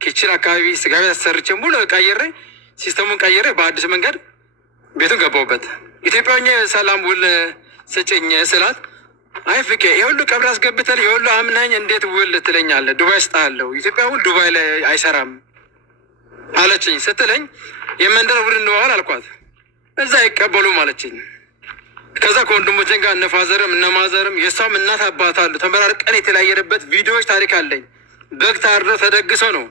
ኪችን አካባቢ ስጋ ቤት አሰርቼ ሙሉ ቀይሬ፣ ሲስተሙን ቀይሬ በአዲስ መንገድ ቤቱን ገባሁበት። ኢትዮጵያኛ ሰላም ውል ስጭኝ ስላት አይ ፍቄ የሁሉ ቀብር አስገብተል የሁሉ አምናኝ እንዴት ውል ትለኛለህ? ዱባይ ስጣለሁ ኢትዮጵያ ውል ዱባይ ላይ አይሰራም አለችኝ። ስትለኝ የመንደር ውል እንዋል አልኳት። እዛ አይቀበሉም አለችኝ። ከዛ ከወንድሞቼን ጋር እነ ፋዘርም እነ ማዘርም የእሷም እናት አባት አሉ ተመራርቀን የተለያየንበት ቪዲዮዎች ታሪክ አለኝ። በግ ታርዶ ተደግሰው ነው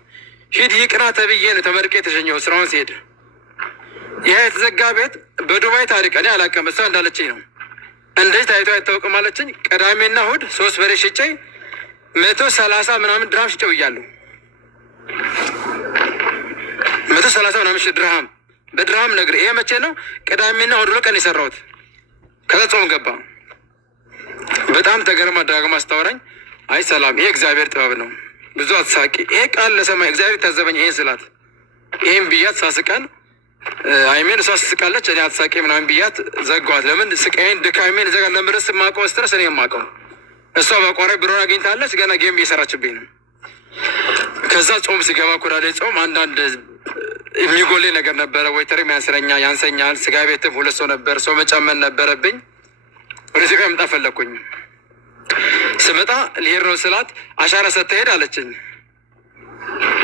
ሂድ ይቅና ተብዬ ነው ተመርቄ የተሸኘው ስራውን ሲሄድ። ይህ የተዘጋ ቤት በዱባይ ታሪክ እኔ አላውቅም፣ እሷ እንዳለችኝ ነው። እንደዚህ ታይቶ አይታወቅም አለችኝ። ቅዳሜና እሑድ 3 በሬ ሽጬ 130 ምናምን ድርሃም ሽጬው እያለሁ 130 ምናምን ድርሃም በድርሃም ነግሬ። ይሄ መቼ ነው? ቅዳሜና እሑድ 2 ቀን የሰራሁት። ከዛ ጾም ገባ። በጣም ተገርማ ዳግማ አስታወራኝ። አይ ሰላም፣ ይሄ እግዚአብሔር ጥበብ ነው፣ ብዙ አትሳቂ። ይሄ ቃል ለሰማይ እግዚአብሔር ታዘበኝ። ይሄን ስላት ይሄን ብያት ሳስቀን አይሜን እሷ ስስቃለች፣ እኔ አትሳቂ ምናምን ብያት ዘጓት። ለምን ስቃይን ድካሜን እዛ ጋር ለምረስ የማውቀው ስትረስ እኔ የማውቀው፣ እሷ በቋራይ ብሮን አግኝታለች፣ ገና ጌም እየሰራችብኝ ነው። ከዛ ጾም ሲገባ ኩዳዴ ጾም አንዳንድ የሚጎሌ ነገር ነበረ። ወይተርም ያንሰኛል። ስጋ ቤትም 2 ሰው ነበር፣ ሰው መጨመን ነበረብኝ። ወደ ኢትዮጵያ መምጣት ፈለግኩኝ። ስመጣ ልሄድ ነው ስላት አሻራ ሰጥተህ አለችኝ።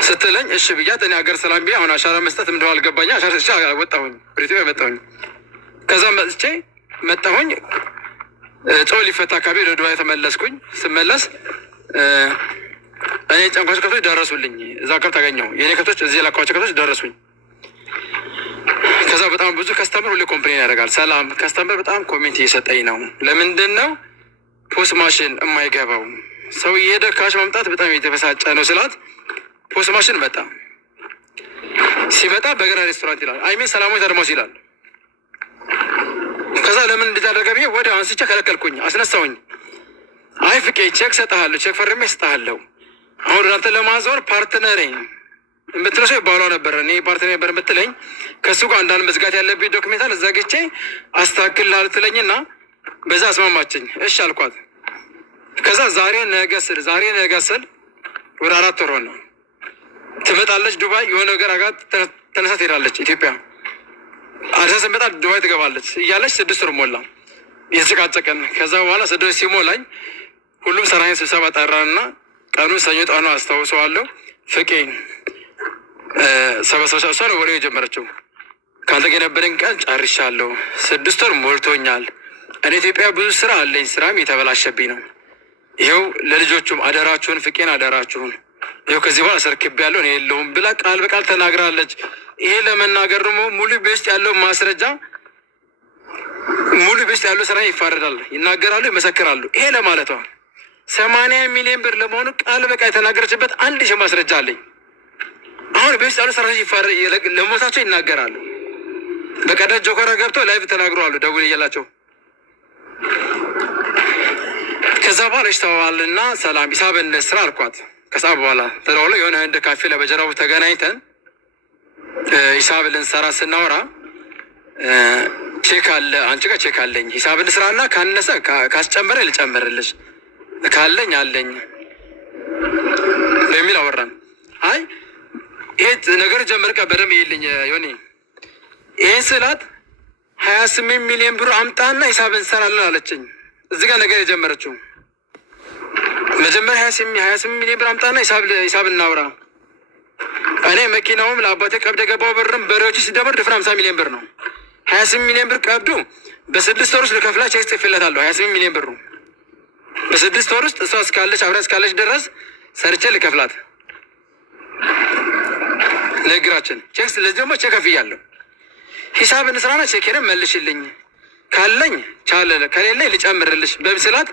ስትለኝ እሺ ብያት እኔ ሀገር ሰላም ብዬ አሁን አሻራ መስጠት እንደው አልገባኝ። አሻራ ሰጥቼ ወጣሁኝ፣ ወደ ኢትዮጵያ መጣሁኝ። ከዛ መጣሁኝ ጾም ሊፈታ አካባቢ ወደ ዱባይ ተመለስኩኝ። ስመለስ እኔ ጨንኳቸው ከብቶች ደረሱልኝ። እዛ ከብት አገኘሁ። የኔ ከብቶች እዚህ የላኳቸው ከብቶች ደረሱኝ። ከዛ በጣም ብዙ ከስተምር ሁሌ ኮምፕሌን ያደርጋል። ሰላም ከስተምር በጣም ኮሜንት እየሰጠኝ ነው። ለምንድን ነው ፖስ ማሽን የማይገባው? ሰው እየሄደ ካሽ ማምጣት በጣም የተበሳጨ ነው ስላት ፖስ ማሽን መጣ። ሲመጣ በገና ሬስቶራንት ይላል፣ አይሜን ሰላማዊ ተድማስ ይላል። ከዛ ለምን እንድታደርገ ብዬ ወደ አንስቼ ከለከልኩኝ፣ አስነሳውኝ። አይ ፍቄ ቼክ ሰጠሃለሁ፣ ቼክ ፈርሜ ሰጠሃለሁ። አሁን እናንተ ለማዞር ፓርትነሬ የምትለው ሰው ባሏ ነበር። እኔ ፓርትነር ነበር የምትለኝ። ከእሱ ጋር አንዳንድ መዝጋት ያለብኝ ዶክሜንት አለ፣ ዘግቼ አስተካክልልሃል ትለኝና በዛ አስማማችኝ። እሺ አልኳት። ከዛ ዛሬ ነገ ስል ወደ 4 ወር ነው። ትመጣለች ዱባይ፣ የሆነ ነገር አጋት ተነሳ ትሄዳለች ኢትዮጵያ። አዲስ ስመጣ ዱባይ ትገባለች እያለች 6 ወር ሞላ የተጨቃጨቀን። ከዛ በኋላ 6 ሲሞላኝ ሁሉም ሰራኝ ስብሰባ ጠራንና ቀኑ ሰኞ ጣኑ አስታውሰዋለሁ። ፍቄ ሰበሰበ። እሷ ነው ወሬ የጀመረችው። ካንተ ጋር የነበረኝ ቀን ጨርሻለሁ፣ 6 ወር ሞልቶኛል። እኔ ኢትዮጵያ ብዙ ስራ አለኝ፣ ስራም የተበላሸብኝ ነው። ይኸው ለልጆቹም አደራችሁን፣ ፍቄን አደራችሁን፣ ይኸው ከዚህ በኋላ ሰርክቤያለሁ፣ እኔ የለሁም ብላ ቃል በቃል ተናግራለች። ይሄ ለመናገር ደግሞ ሙሉ ቤት ያለው ማስረጃ፣ ሙሉ ቤት ያለው ስራ ይፋረዳል፣ ይናገራሉ፣ ይመሰክራሉ። ይሄ ለማለቷ 80 ሚሊዮን ብር ለመሆኑ ቃል በቃ የተናገረችበት 1000 ማስረጃ አለኝ። አሁን ቤት ያለው ስራ ለሞታቸው ይናገራሉ። በቀደም ጆከራ ገብቶ ላይቭ ተናግረዋሉ፣ ደውል እያላቸው። ከዛ በኋላ ይስተዋልና ሰላም ሂሳብ እንስራ አልኳት። ከሰዓት በኋላ ተደውሎ የሆነ እንደ ካፌ ለበጀራው ተገናኝተን ሂሳብ ልንሰራ ስናወራ ቼክ አለ አንቺ ጋር ቼክ አለኝ፣ ሂሳብ እንስራና ካነሰ ካስጨመረ ልጨምርልሽ፣ ካለኝ አለኝ በሚል አወራን። አይ ይሄ ነገር ጀመርቀ በደም ይልኝ ዮኒ ይሄን ስላት 28 ሚሊዮን ብር አምጣና ሂሳብ እንሰራለን አለችኝ። እዚህ ጋር ነገር የጀመረችው መጀመሪያ 28 ሚሊዮን ብር አምጣና ሂሳብ እናውራ። እኔ መኪናውም ለአባቴ ቀብድ የገባው ብርም በሬዎች ሲደመር ድፍን 50 ሚሊዮን ብር ነው። 28 ሚሊዮን ብር ቀብዱ በ6 ወር ውስጥ ልከፍላቸው ይጽፍለታለሁ። 28 ሚሊዮን ብሩ በ6 ወር ውስጥ እሷ እስካለች አብራ እስካለች ድረስ ሰርቼ ልከፍላት ለእግራችን ቼክ። ስለዚህ ደግሞ ቼክ ከፍያለሁ። ሂሳብ እንስራና ቼኬንም መልሽልኝ፣ ካለኝ ቻለ ከሌለኝ ልጨምርልሽ በምስላት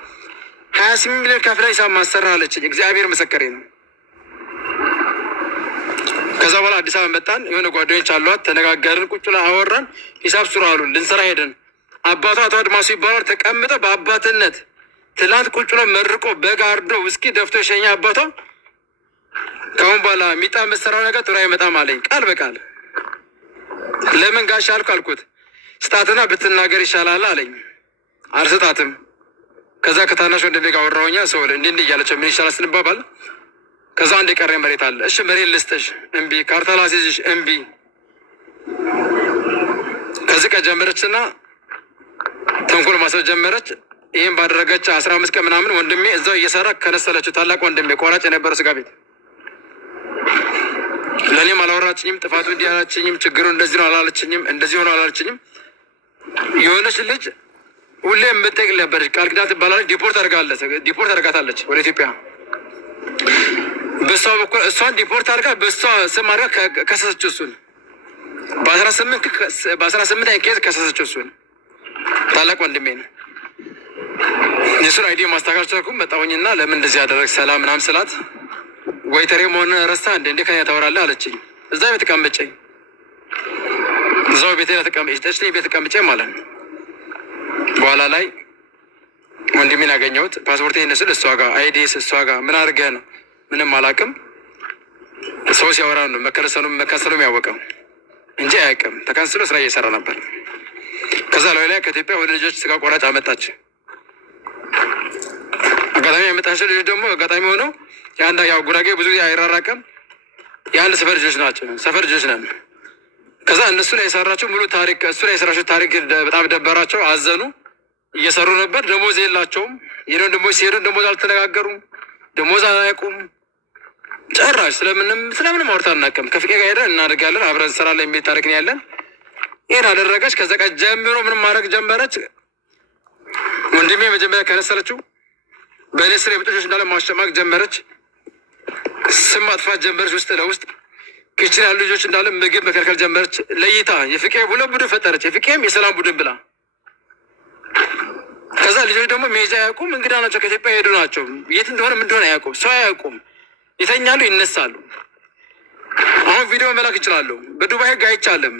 28 ሚሊዮን ከፍላ ሂሳብ ማሰራ አለችኝ። እግዚአብሔር ምስክሬ ነው። ከዛ በኋላ አዲስ አበባ መጣን። የሆነ ጓደኞች አሏት፣ ተነጋገርን፣ ቁጭ ብለን አወራን። ሂሳብ ስሩ አሉን። ልንሰራ ሄደን አባቷ አቶ አድማሱ ይባላል ተቀምጠው በአባትነት ትላንት ቁጭ ብሎ መርቆ በጋርዶ ውስኪ ደፍቶ የሸኛ አባቷ ከአሁን በኋላ ሚጣ መሰራው ነገር ጥሩ አይመጣም አለኝ ቃል በቃል። ለምን ጋሻ አልኩት። ስጣትና ብትናገር ይሻላል አለኝ። አልስጣትም። ከዛ ከታናሽ ወንድሜ ጋር አወራሁኛ። ሰው እንዲህ እያለች ምን ይሻላል ስንባባል ከዛ አንድ የቀረ መሬት አለ። እሺ መሬት ልስጥሽ፣ እምቢ። ካርታ ላስይዝሽ፣ እምቢ። ከዚህ ቀን ጀመረችና ተንኮል ማሰብ ጀመረች። ይህም ባደረገች 15 ቀን ምናምን ወንድሜ እዛው እየሰራ ከነሰለችው ታላቅ ወንድሜ ቆራጭ የነበረው ስጋ ቤት ለእኔም አላወራችኝም። ጥፋቱ እንዲህ አላችኝም። ችግሩ እንደዚህ ነው አላለችኝም። እንደዚህ ሆኖ አላለችኝም። የሆነች ልጅ ሁሌ የምጠይቅ ነበረች። ቃል ኪዳን ትባላለች። ዲፖርት አድርጋታለች ወደ ኢትዮጵያ። በሷ በኩል እሷን ዲፖርት አድርጋ በሷ ስም አድርጋ ከሰሰችው። እሱን በ18 ኬዝ ከሰሰችው። እሱን ታላቅ ወንድሜ ነው። የሱን አይዲ ማስተካከል ቻልኩም። መጣሁኝና ለምን እንደዚህ ያደረግ ሰላም ምናምን ስላት ወይተሬ መሆን ረሳ እንደ ከኛ ታወራለህ አለችኝ። እዛ ቤት ተቀምጬ እዛው ቤቴ ቤት ተቀምጬ ማለት ነው። በኋላ ላይ ወንድሜን ያገኘሁት ፓስፖርት ይነስል እሷ ጋር አይዲስ እሷ ጋር ምን አድርገህ ነው? ምንም አላውቅም። ሰው ሲያወራ ነው መከሰሉም ያወቀው እንጂ አያውቅም። ተካንስሎ ስራ እየሰራ ነበር። ከዛ ላይ ከኢትዮጵያ ወደ ልጆች ስጋ ቆራጭ አመጣች። አጋጣሚ ያመጣቸው ልጆች ደግሞ አጋጣሚ ሆነው የአንድ ያው ጉራጌ ብዙ ጊዜ አይራራቅም። የአንድ ሰፈር ልጆች ናቸው። ሰፈር ልጆች ነን። ከዛ እነሱ ላይ የሰራቸው ሙሉ ታሪክ እሱ ላይ የሰራቸው ታሪክ በጣም ደበራቸው። አዘኑ። እየሰሩ ነበር። ደሞዝ የላቸውም። ይሄን ደሞዝ ሲሄዱ ደሞዝ አልተነጋገሩም። ደሞዝ አያውቁም ጭራሽ። ስለምንም አውርታ አናውቅም። ከፍቄ ጋር ሄደን እናደርጋለን አብረን እንሰራለን የሚል ታሪክ ነው ያለን። ይሄን አደረገች። ከዛ ቀን ጀምሮ ምንም ማድረግ ጀመረች። ወንድሜ መጀመሪያ ከነሰለችው በእኔ ስር የመጦች እንዳለ ማሸማቅ ጀመረች። ስም ማጥፋት ጀመረች። ውስጥ ለውስጥ ክችን ያሉ ልጆች እንዳለ ምግብ መከልከል ጀመረች። ለይታ የፍቄ ሁለት ቡድን ፈጠረች። የፍቄም የሰላም ቡድን ብላ። ከዛ ልጆች ደግሞ ሜጃ አያውቁም። እንግዳ ናቸው። ከኢትዮጵያ ሄዱ ናቸው። የት እንደሆነ ምን እንደሆነ አያውቁም። ሰው አያውቁም። ይተኛሉ፣ ይነሳሉ። አሁን ቪዲዮ መላክ ይችላሉ። በዱባይ ህግ አይቻልም።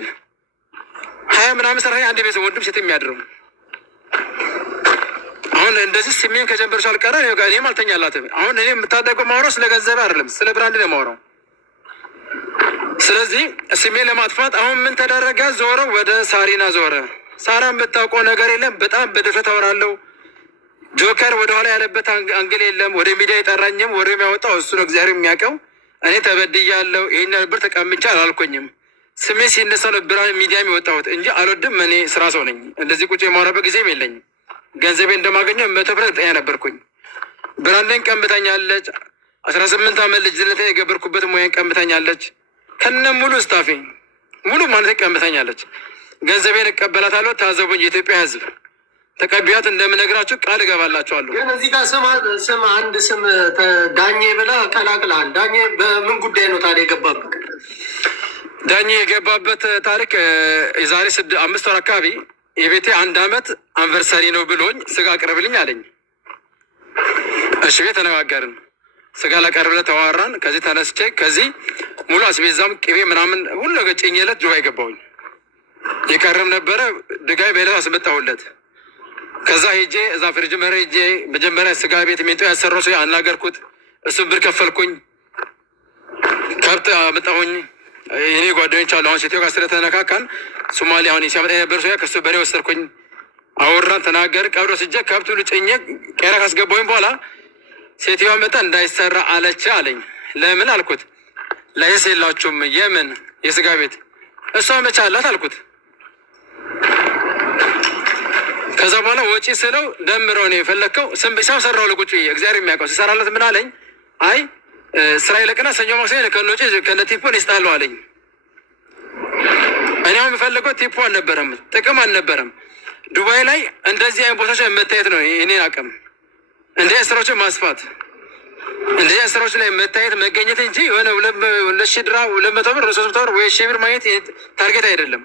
20 ምናምን ሰራ አንድ ቤተሰብ ወንድም ሴት የሚያድረው አሁን እንደዚህ ስሜን ከጀመርሽ አልቀረ እኔም አልተኛላትም። አሁን እኔ የምታደገው ማውራው ስለ ገንዘብ አይደለም፣ ስለ ብራንድ ነው ማውራው። ስለዚህ ስሜን ለማጥፋት አሁን ምን ተደረገ? ዞረ ወደ ሳሪና ዞረ። ሳራ የምታውቀው ነገር የለም። በጣም በድፍረት አወራለሁ። ጆከር ወደኋላ ያለበት አንግል የለም። ወደ ሚዲያ የጠራኝም ወደ የሚያወጣው እሱ ነው፣ እግዚአብሔር የሚያውቀው። እኔ ተበድያለሁ፣ ይሄን ብር ተቀምጬ አላልኩኝም። ስሜ ሲነሳ ነው ብርሃን ሚዲያ የሚወጣሁት እንጂ አልወድም። እኔ ስራ ሰው ነኝ። እንደዚህ ቁጭ የማወራበት ጊዜም የለኝም። ገንዘቤ እንደማገኘው 100% እርግጠኛ ነበርኩኝ። ብራንዴን ቀምተኛለች። 18 ዓመት ልጅነቴ የገበርኩበት ሙያን ቀምተኛለች። ከነ ሙሉ ስታፌ ሙሉ ማለት ቀምተኛለች። ገንዘቤን እቀበላታለሁ። ታዘቡኝ የኢትዮጵያ ሕዝብ ተቀቢያት እንደምነግራችሁ ቃል እገባላችኋለሁ። ግን እዚህ ጋር ስም አንድ ስም ዳኜ ብላ ቀላቅላል። ዳኜ በምን ጉዳይ ነው ታዲያ የገባበት? ዳኜ የገባበት ታሪክ የዛሬ 5 ወር አካባቢ የቤቴ 1 ዓመት አንቨርሰሪ ነው ብሎኝ ስጋ አቅርብልኝ አለኝ። እሺ ቤት ተነጋገርን። ስጋ ላቀርብለት ተዋራን። ከዚህ ተነስቼ ከዚህ ሙሉ አስቤዛም ቅቤ ምናምን ሁሉ ገጨኝለት ዱባይ ገባሁኝ። የቀረም ነበረ ድጋሚ በሌላ አስመጣሁለት። ከዛ ሄጄ እዛ ፍሪጅ መረ ሄጄ መጀመሪያ ስጋ ቤት ሜንጦ ያሰራው ሰው አናገርኩት። እሱ ብር ከፈልኩኝ። ከብት አመጣሁኝ። የኔ ጓደኞች አሉ። አሁን ሴትዮ ጋር ስለተነካካን ሶማሌ አሁን ሲያመጣ የነበር ሰው ከሱ በሬ ወሰድኩኝ። አወራን፣ ተናገር። ቀብሮ ስጀ ከብቱ ልጭኜ ቀረ ካስገባሁኝ በኋላ ሴትዮዋ መጣ እንዳይሰራ አለች አለኝ። ለምን አልኩት። ላይስ የላችሁም? የምን የስጋ ቤት? እሷ መቻ አላት አልኩት። ከዛ በኋላ ወጪ ስለው ደምረው ነው የፈለግከው ስም ብቻው ሰራው ለቁጭ እግዚአብሔር የሚያውቀው ሲሰራለት ምን አለኝ። አይ ስራ ይለቅና ሰኞ ማክሰኞ ከነጭ ከነቲፖን ይስጣለው አለኝ። እኔ አሁን የምፈልገው ቲፖ አልነበረም፣ ጥቅም አልነበረም። ዱባይ ላይ እንደዚህ አይነት ቦታዎች መታየት ነው የኔ አቅም። እንደዚህ ስራዎችን ማስፋት፣ እንደዚህ ስራዎች ላይ መታየት መገኘት እንጂ የሆነ 2,000 ድርሃም 200 ብር 300 ብር ወይ 1,000 ብር ማግኘት ታርጌት አይደለም።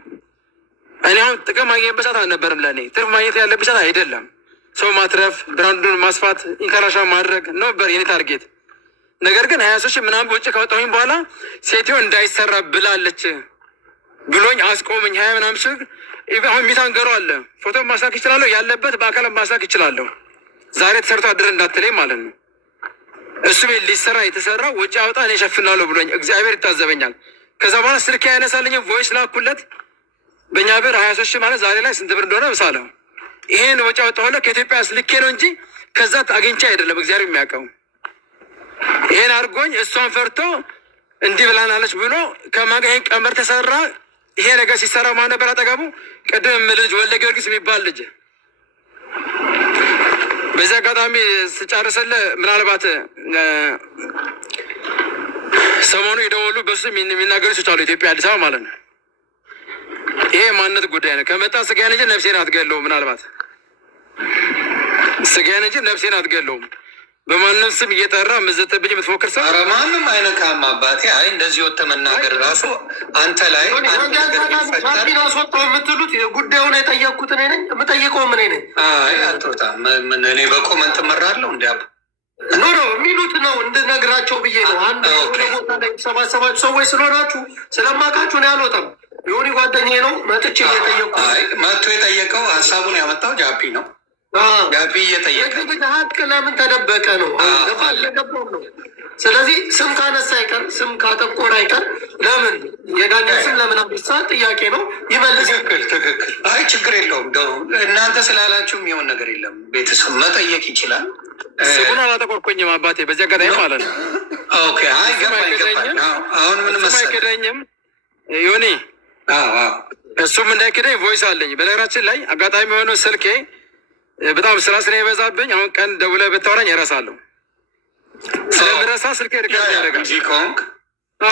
እኔ አሁን ጥቅም ማግኘት ሰዓት አልነበረም። ለእኔ ትርፍ ማግኘት ያለብኝ ሰዓት አይደለም። ሰው ማትረፍ፣ ብራንዱን ማስፋት፣ ኢንተራሻ ማድረግ ነበር የኔ ታርጌት። ነገር ግን 23 ሺህ ምናምን ውጭ ካወጣሁኝ በኋላ ሴትዮ እንዳይሰራ ብላለች ብሎኝ አስቆመኝ። 20 ምናምን ሺህ አሁን ሚታንገሩ አለ። ፎቶ ማስላክ ይችላለሁ፣ ያለበት በአካል ማስላክ ይችላለሁ። ዛሬ ተሰርቶ አድር እንዳትለኝ ማለት ነው። እሱ ቤት ሊሰራ የተሰራው ወጪ አውጣ እኔ እሸፍናለሁ ብሎኝ እግዚአብሔር ይታዘበኛል። ከዛ በኋላ ስልክ ያነሳልኝ ቮይስ ላኩለት። በእኛ ብር 23 ሺህ ማለት ዛሬ ላይ ስንት ብር እንደሆነ ምሳለው። ይሄን ወጪ አወጣሁለት ከኢትዮጵያ ስልኬ ነው እንጂ ከዛ አግኝቼ አይደለም። እግዚአብሔር የሚያውቀው ይሄን አድርጎኝ እሷን ፈርቶ እንዲህ ብላናለች ብሎ ከማገኝ ቀመር ተሰራ። ይሄ ነገር ሲሰራ ማን ነበር አጠገቡ? ቅድም ልጅ ወልደ ጊዮርጊስ የሚባል ልጅ። በዚህ አጋጣሚ ስጨርስልህ ምናልባት ሰሞኑ የደወሉ በሱ የሚናገሩ ሰዎች አሉ። ኢትዮጵያ አዲስ አበባ ማለት ነው። ይሄ ማንነት ጉዳይ ነው። ከመጣ ስጋዬን እንጂ ነፍሴን አትገለውም። ምናልባት ስጋዬን እንጂ ነፍሴን አትገለውም። በማንም ስም እየጠራ መዘተብኝ የምትፎክር ሰው ኧረ ማንም አይነካም አባቴ። አይ እንደዚህ ወጥተህ መናገር ራሱ አንተ ላይ ቻፒን አስወጣው የምትሉት ጉዳዩን የጠየቅኩት እኔ ነኝ። የምጠይቀው ምን ነኝ? አይ አትወጣም። እኔ በኮመንት እመራለሁ እንዲ ኖ የሚሉት ነው እንድነግራቸው ብዬ ነው። አንድ ቦታ ላይ የተሰባሰባችሁ ሰዎች ስለሆናችሁ ስለማውቃችሁ እኔ አልወጣም። የሆነ ጓደኛዬ ነው መጥቼ እየጠየቁ መጥቶ የጠየቀው ሀሳቡን ያመጣው ጃፒ ነው። ጃፒ እየጠየቀ ሀቅ ለምን ተደበቀ ነው ገባው ነው። ስለዚህ ስም ካነሳ አይቀር ስም ካጠቆር አይቀር ለምን የዳኛ ስም ለምን አዲሳ ጥያቄ ነው ይመልስ። ትክክል። አይ ችግር የለውም። እናንተ ስላላችሁ የሚሆን ነገር የለም። ቤተሰብ መጠየቅ ይችላል። ስሙን አላጠቆርኩኝም አባቴ በዚህ አጋጣሚ ማለት ነው። ኦኬ። አይ ገባኝ። አሁን ምን መሰለህ አይከዳኝም ዮኒ እሱም እንዳይክደኝ ቮይስ አለኝ። በነገራችን ላይ አጋጣሚ የሆነው ስልኬ በጣም ስራ ስለሚበዛብኝ አሁን ቀን ደውለህ ብታወራኝ እረሳለሁ። ስለምረሳ ስልኬ ሪከርድ ያደርጋል።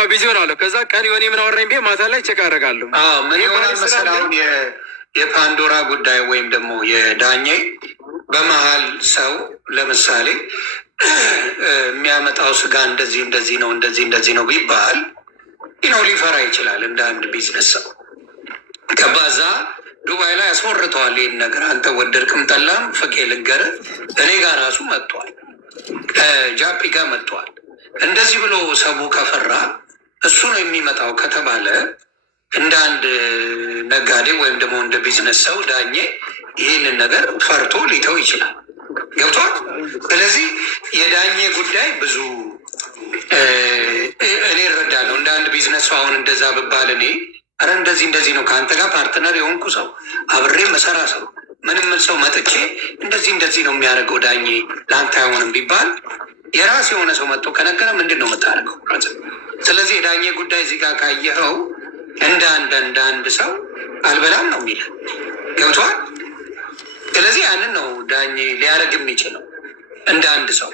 ቢዚ ሆናለሁ። ከዛ ቀን የሆነ ምን አወራኝ ብዬ ማታ ላይ ቼክ አደርጋለሁ። ምን ይሆናል መሰለህ አሁን የፓንዶራ ጉዳይ ወይም ደግሞ የዳኜ በመሀል ሰው ለምሳሌ የሚያመጣው ስጋ እንደዚህ እንደዚህ ነው እንደዚህ እንደዚህ ነው ቢባል ነው ሊፈራ ይችላል። እንደ አንድ ቢዝነስ ሰው ከባዛ ዱባይ ላይ ያስወርተዋል ይህን ነገር። አንተ ወደድክም ጠላም ፍቄ ልንገርህ እኔ ጋር ራሱ መጥቷል፣ ከጃፒ ጋር መጥቷል። እንደዚህ ብሎ ሰቡ ከፈራ እሱ ነው የሚመጣው ከተባለ እንደ አንድ ነጋዴ ወይም ደግሞ እንደ ቢዝነስ ሰው ዳኜ ይህንን ነገር ፈርቶ ሊተው ይችላል። ገብቷል። ስለዚህ የዳኜ ጉዳይ ብዙ እኔ እረዳለሁ። እንደ አንድ ቢዝነስ ሰው አሁን እንደዛ ብባል እኔ አረ እንደዚህ እንደዚህ ነው ከአንተ ጋር ፓርትነር የሆንኩ ሰው አብሬ መሰራ ሰው ምንም ሰው መጥቼ እንደዚህ እንደዚህ ነው የሚያደርገው ዳኜ ለአንተ አይሆንም ቢባል የራስ የሆነ ሰው መጥቶ ከነገረ ምንድን ነው የምታደርገው? ስለዚህ የዳኜ ጉዳይ እዚህ ጋር ካየኸው እንደ አንድ ሰው አልበላም ነው የሚል ገብቷል። ስለዚህ ያንን ነው ዳኜ ሊያደርግ የሚችለው። እንደ አንድ ሰው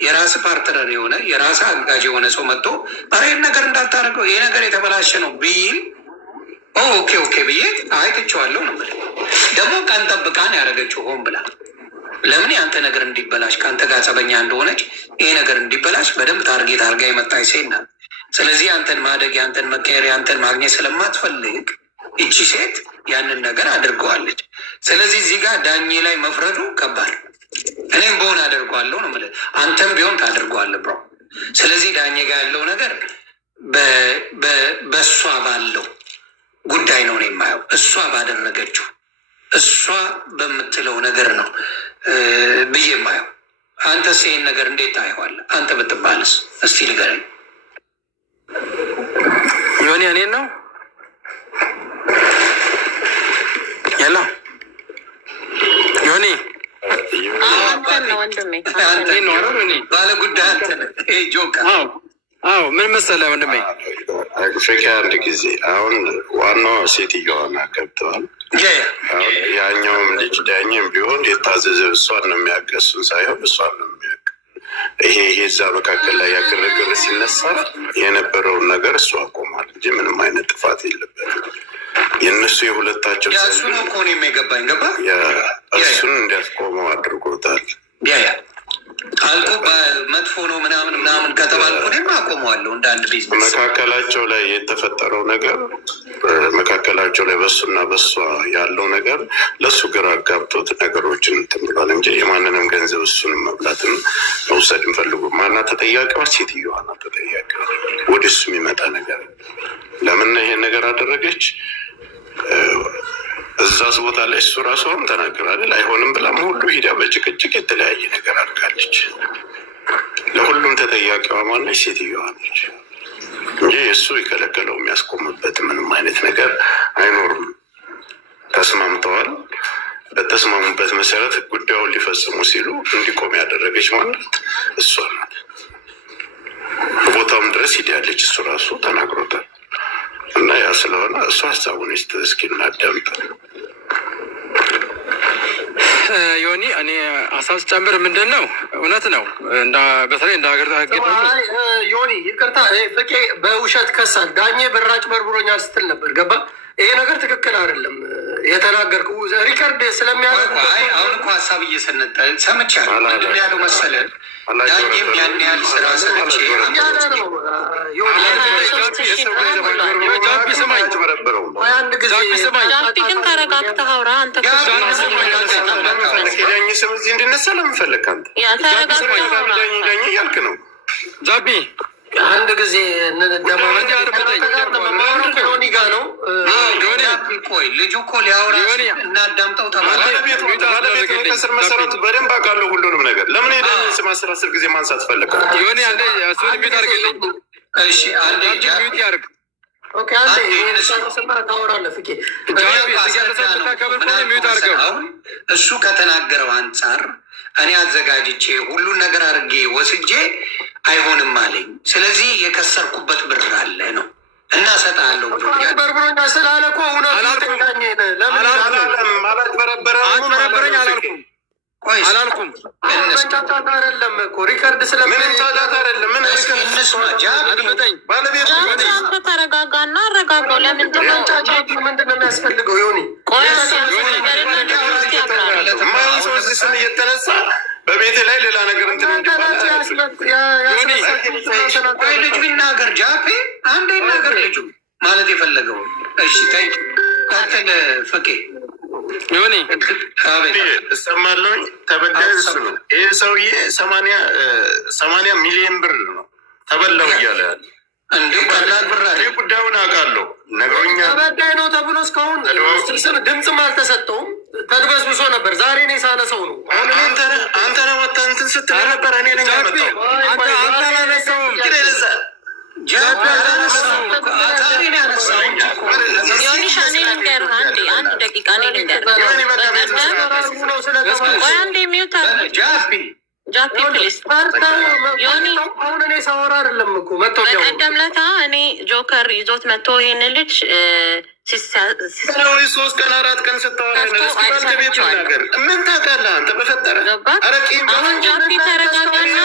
የራስ ፓርትነር የሆነ የራስ አጋዥ የሆነ ሰው መጥቶ ኧረ ይህን ነገር እንዳታደርገው ይሄ ነገር የተበላሸ ነው ቢል ኦኬ ኦኬ ብዬ አይትቸዋለሁ ነው የምልህ። ደግሞ ቀን ጠብቃን ያደረገችው ሆን ብላ ለምን ያንተ ነገር እንዲበላሽ ከአንተ ጋር ጸበኛ እንደሆነች ይሄ ነገር እንዲበላሽ በደንብ ታርጌት አድርጋ የመጣች ሴት ናት። ስለዚህ ያንተን ማደግ ያንተን መቀየር ያንተን ማግኘት ስለማትፈልግ እቺ ሴት ያንን ነገር አድርገዋለች። ስለዚህ እዚህ ጋር ዳኜ ላይ መፍረዱ ከባድ። እኔም በሆን አደርገዋለሁ ነው የምልህ፣ አንተም ቢሆን ታደርገዋለህ ብሮ። ስለዚህ ዳኜ ጋር ያለው ነገር በእሷ ባለው ጉዳይ ነው ነው የማየው። እሷ ባደረገችው እሷ በምትለው ነገር ነው ብዬ የማየው። አንተስ ይሄን ነገር እንዴት ታየዋለህ? አንተ ብትባልስ እስቲ ንገረኝ። ዮኒ እኔን ነው ያለ ዮኒ ባለ ጉዳይ አንተ ነህ ጆካ። ምን መሰለህ ወንድሜ ፍቅር አንድ ጊዜ አሁን ዋናው ሴትዮዋን ገብተዋል። ያኛውም ልጅ ዳኝም ቢሆን የታዘዘ እሷን ነው የሚያገሱን ሳይሆን እሷን ነው የሚያገ ይሄ እዛ መካከል ላይ ያግርግር ሲነሳ የነበረውን ነገር እሱ አቆሟል እንጂ ምንም አይነት ጥፋት የለበትም። የእነሱ የሁለታቸው እሱን እኮ ነው የሚገባኝ ገባ እሱን እንዲያስቆመው አድርጎታል። አልኩ በመጥፎ ነው ምናምን ከተባልኩ እኔም አቆመዋለሁ። እንደ አንድ ቢዝነስ መካከላቸው ላይ የተፈጠረው ነገር መካከላቸው ላይ በሱና በሷ ያለው ነገር ለሱ ግራ አጋብቶት ነገሮችን እንትን ብሏል እንጂ የማንንም ገንዘብ እሱንም መብላትን መውሰድ እንፈልጉ ማና ተጠያቂዋ ሴትዮዋ ናት ተጠያቂዋ። ወደ እሱ የሚመጣ ነገር ለምን ይሄን ነገር አደረገች? እዛስ ቦታ ላይ እሱ ራሷን ተናግራል። አይሆንም ብላም ሁሉ ሂዳ በጭቅጭቅ የተለያየ ነገር አድርጋለች። ለሁሉም ተጠያቂዋ ማነች? ሴትዮዋ ነች እንጂ እሱ የከለከለው የሚያስቆምበት ምንም አይነት ነገር አይኖርም። ተስማምተዋል። በተስማሙበት መሰረት ጉዳዩን ሊፈጽሙ ሲሉ እንዲቆም ያደረገች ማለት እሷ ናት። ቦታውም ድረስ ሂዳለች። እሱ ራሱ ተናግሮታል። እና ያ ስለሆነ እሱ ሀሳቡን እስኪ እናዳምጥ። ዮኒ እኔ ሀሳብ ስጨምር ምንድን ነው እውነት ነው በተለይ እንደ ሀገር ዮኒ ይቅርታ ፍቄ በውሸት ከሳል ዳኜ በራጭ በርብሮኛል ስትል ነበር ገባ። ይሄ ነገር ትክክል አይደለም የተናገርኩ ሪከርድ ስለሚያደርግ አሁን እኮ ሀሳብ እየሰነጠ ሰምቻለሁ። ምንድን ነው ያለው መሰለህ? ዳኝም ያን ያህል ስራ ሰርቼ ጃፒ ግን ተረጋግተህ አውራ። አንተ ዳኝ ስም እዚህ እንድነሳ ለምንፈልግ አንተ ዳኝ እያልክ ነው ጃፒ አንድ ጊዜ ጋ ነው። ቆይ ልጁ እኮ ሊያወራ እናዳምጠው ተባለ። ባለቤት ከስር መሰረቱ በደንብ አውቃለሁ ሁሉንም ነገር። ለምን ሄደን ስም 10 ጊዜ ማንሳት ፈለግ? ሆኒ አንዴ እሱን ሚዩት አድርግልኝ። እሺ አንዴ ሚዩት ያርግ። እሱ ከተናገረው አንጻር እኔ አዘጋጅቼ ሁሉን ነገር አድርጌ ወስጄ አይሆንም አለኝ። ስለዚህ የከሰርኩበት ብር አለ ነው እና እሰጥሃለሁ በርብሮኛ ስላለ እኮ አላልበረበረኝ አላልኩም አላልኩም። አይደለም እኮ ሪከርድ ተረጋጋና አረጋጋው። ለምንድን ነው የሚያስፈልገው? ሆኒ ስም እየተነሳ በቤት ላይ ሌላ ነገር ልጁ ይናገር። ጃፔ አንድ ይናገር ልጁ ማለት የፈለገው። እሺ ታይ ቀጥል ፍቄ ሆኒ እሰማለሁኝ። ተበዳይ እሱ ነው። ይህ ሰውዬ 80 ሚሊዮን ብር ነው ተበላው እያለ ያለ እንዲሁ ቀላል ብር አለ። ጉዳዩን አውቃለሁ ነግሮኛል። ተበዳይ ነው ተብሎ እስካሁን ድምፅም አልተሰጠውም። ተድበስብሶ ነበር። ዛሬ እኔ ሳነሰው ነው። አንተ ነህ ወጣ እንትን ስትል ነበር። እኔ ነኝ ያመጣው። አንተ አላነሳውም። ዮኒሻ እኔ ልንገርህ አንድ ደቂቃ እኔ ልንገርህ። ቆይ አንዴ ሚውት ጃፒ ፕሊስ። ዮኒ አሁን እኔ ሳወራ አይደለም እኮ በቀደም ለታ እኔ ጆከር ይዞት መጥቶ ይሄን ልጅ 3 ቀን 4 ቀን ስታወራ ቤት ነገር ምን ታውቃለህ አንተ? በፈጠረ አሁን ጃፒ ተረጋጋና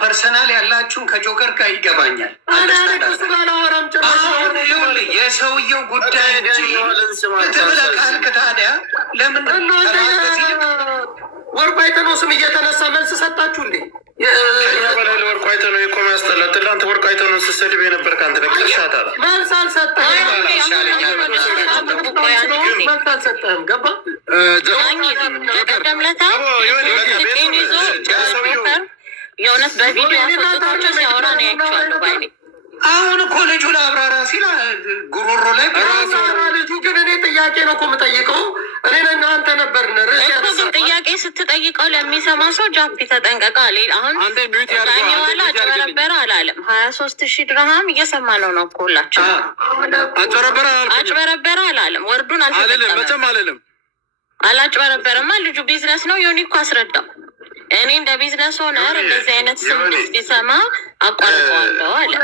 ፐርሰናል ያላችሁን ከጆከር ጋር ይገባኛል። የሰውየው ጉዳይ እንጂ ካልክ ታዲያ ለምን ወርቁ አይተህ ነው ስም እየተነሳ መልስ ሰጣችሁ እንዴ? ወርቁ አይተህ ነው እኮ የሚያስጠላት። ትላንት ወርቁ አይተህ ነው ስትሰድብ የነበር ከአንተ ነቅሻታል። መልስ አልሰጠህም። ገባ ቀደምለታ የእውነት በቪዲዮ ፎቶቸው ሲያወራ ነው ያቸዋለሁ ባይኔ። አሁን እኮ ልጁ ለአብራራ ሲል ጉሮሮ ላይ ልጁ ግን እኔ ጥያቄ ነው እኮ የምጠይቀው። እኔ ነኝ አንተ ነበርን እኮ ግን ጥያቄ ስትጠይቀው ለሚሰማ ሰው ጃፒ ተጠንቀቃ አለ። አሁን ዛኛዋላ አጭበረበረ አላለም። 23,000 ድርሃም እየሰማ ነው ነው እኮ ሁላቸው አጭበረበረ አላለም። ወርዱን አልተጠቀመም። አላጭበረበረማ። ልጁ ቢዝነስ ነው። ዮኒ እኮ አስረዳው። እኔ እንደ ቢዝነስ ሆነር እንደዚህ አይነት ስም ሲሰማ አቋርጠዋለሁ አለ።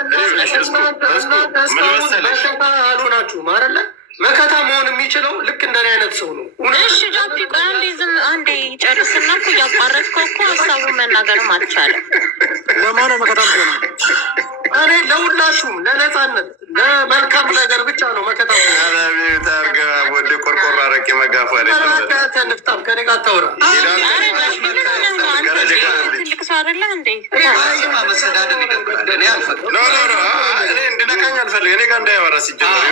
አልሆናችሁም አይደለ? መከታ መሆን የሚችለው ልክ እንደኔ አይነት ሰው ነው። እሺ ጃፒ ቆይ አንዴ ዝም አንዴ ጨርስና እኮ እያቋረጥከው እኮ ሀሳቡን መናገርም አልቻለም። ለማነው መከታ ነው? እኔ ለሁላችሁም ለነፃነት ለመልካም ነገር ብቻ ነው መከታ ወደ ቆርቆሮ አረቄ መጋፋ ንፍጣም ከኔ ጋር ታውራ ትልቅ ሰው አይደለ እንዴ? መሰዳደብ ይደብራል። እኔ አልፈቅድም። እንድነካኝ አልፈልግም። እኔ ጋር እንዳያወራ ሲጀመር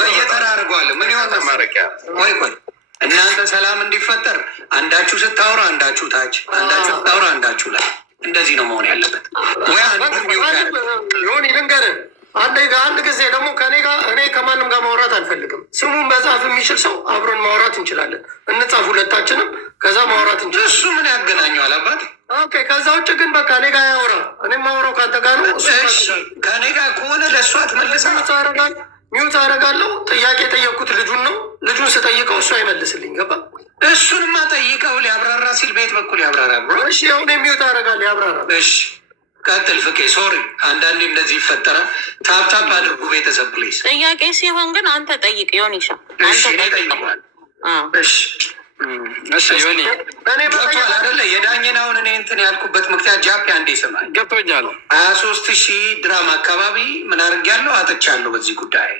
በየተራ አድርጓል። ምን ይሆን ማረቂያ? ቆይ እናንተ ሰላም እንዲፈጠር አንዳችሁ ስታወራ አንዳችሁ ታች፣ አንዳችሁ ስታወራ አንዳችሁ ላይ። እንደዚህ ነው መሆን ያለበት። ወይ ሆን ልንገርህ አንድ ጊዜ ደግሞ ከኔ ጋር እኔ ከማንም ጋር ማውራት አልፈልግም። ስሙን መጻፍ የሚችል ሰው አብረን ማውራት እንችላለን። እንጻፍ ሁለታችንም፣ ከዛ ማውራት እንችላለን። እሱ ምን ያገናኘዋል አባት? ኦኬ ከዛ ውጭ ግን በቃ እኔ ጋር ያውራ። እኔ ማውራው ከአንተ ጋር ነው። ከኔ ጋር ከሆነ ለእሷ ትመልሳ ሚውት አደርጋለሁ። ጥያቄ የጠየቅኩት ልጁን ነው። ልጁን ስጠይቀው እሱ አይመልስልኝ። ገባ? እሱንማ ጠይቀው ሊያብራራ ሲል በየት በኩል ያብራራ? እሺ አሁን ሚውት አደርጋለሁ፣ ያብራራ። እሺ ቀጥል ፍቄ። ሶሪ አንዳንዴ እንደዚህ ይፈጠራል። ታፕታፕ አድርጉ ቤተሰብ ፕሊዝ። ጥያቄ ሲሆን ግን አንተ ጠይቅ ዮኒሻ። አንተ ጠይቋል። እሺ እሺ ዮኒ ገብቶሃል አይደለ? የዳኝን አሁን እኔ እንትን ያልኩበት ምክንያት ጃፒ አንዴ ስማኝ። ገብቶኛል። 23,000 ድራም አካባቢ ምን አድርጌያለሁ? አጥቻለሁ በዚህ ጉዳይ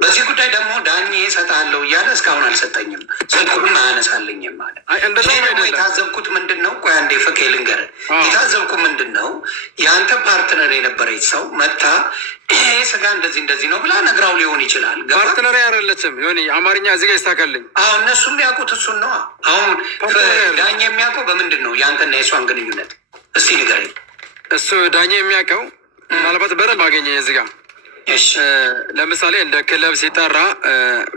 በዚህ ጉዳይ ደግሞ ዳኜ እሰጥሃለሁ እያለ እስካሁን አልሰጠኝም፣ ስልኩንም አያነሳልኝም ማለት። እኔ ደግሞ የታዘብኩት ምንድን ነው? ቆይ አንዴ ፍቄ ልንገርህ። የታዘብኩት ምንድን ነው? የአንተ ፓርትነር የነበረች ሰው መታ ይሄ ስጋ እንደዚህ እንደዚህ ነው ብላ ነግራው ሊሆን ይችላል። ፓርትነር ያረለችም ሆን አማርኛ እዚህ ጋር ይስታከልኝ። አሁን እነሱ የሚያውቁት እሱን ነዋ። አሁን ዳኜ የሚያውቀው በምንድን ነው የአንተና የሷን ግንኙነት? እስቲ ንገረኝ። እሱ ዳኜ የሚያውቀው ምናልባት በደንብ አገኘ እዚህ ጋር ለምሳሌ እንደ ክለብ ሲጠራ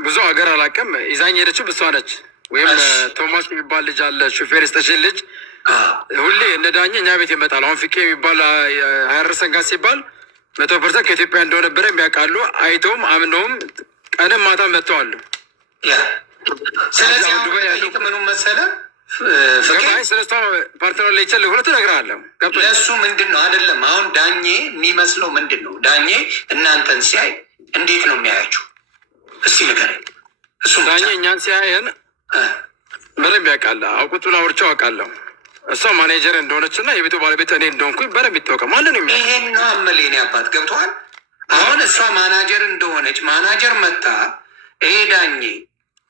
ብዙ ሀገር አላውቅም። ይዛኝ ሄደችው ብሷ ነች። ወይም ቶማስ የሚባል ልጅ አለ ሹፌር ስጠሽን ልጅ ሁሌ እንደ ዳኜ እኛ ቤት ይመጣል። አሁን ፍቄ የሚባል ሀያርሰን ጋር ሲባል 100% ከኢትዮጵያ እንደሆነበረ የሚያውቃሉ። አይተውም አምነውም ቀንም ማታ መጥተዋሉ። ስለዚህ ምኑ መሰለ ስለሷ ፓርትነር ላይ ይችል ሁለቱ እነግርሃለሁ። ለእሱ ምንድን ነው አይደለም። አሁን ዳኜ የሚመስለው ምንድን ነው? ዳኜ እናንተን ሲያይ እንዴት ነው የሚያያችሁ? እስቲ ንገረኝ። እሱ ዳኜ እኛን ሲያየን በደንብ ያውቃል። አውቁቱን አውርቼው አውቃለሁ። እሷ ማኔጀር እንደሆነች እና የቤቱ ባለቤት እኔ እንደሆንኩኝ በደንብ ይታወቃል። ማንን ነው ይሄን ነው አመሌኔ አባት ገብተዋል። አሁን እሷ ማናጀር እንደሆነች ማናጀር መታ ይሄ ዳኜ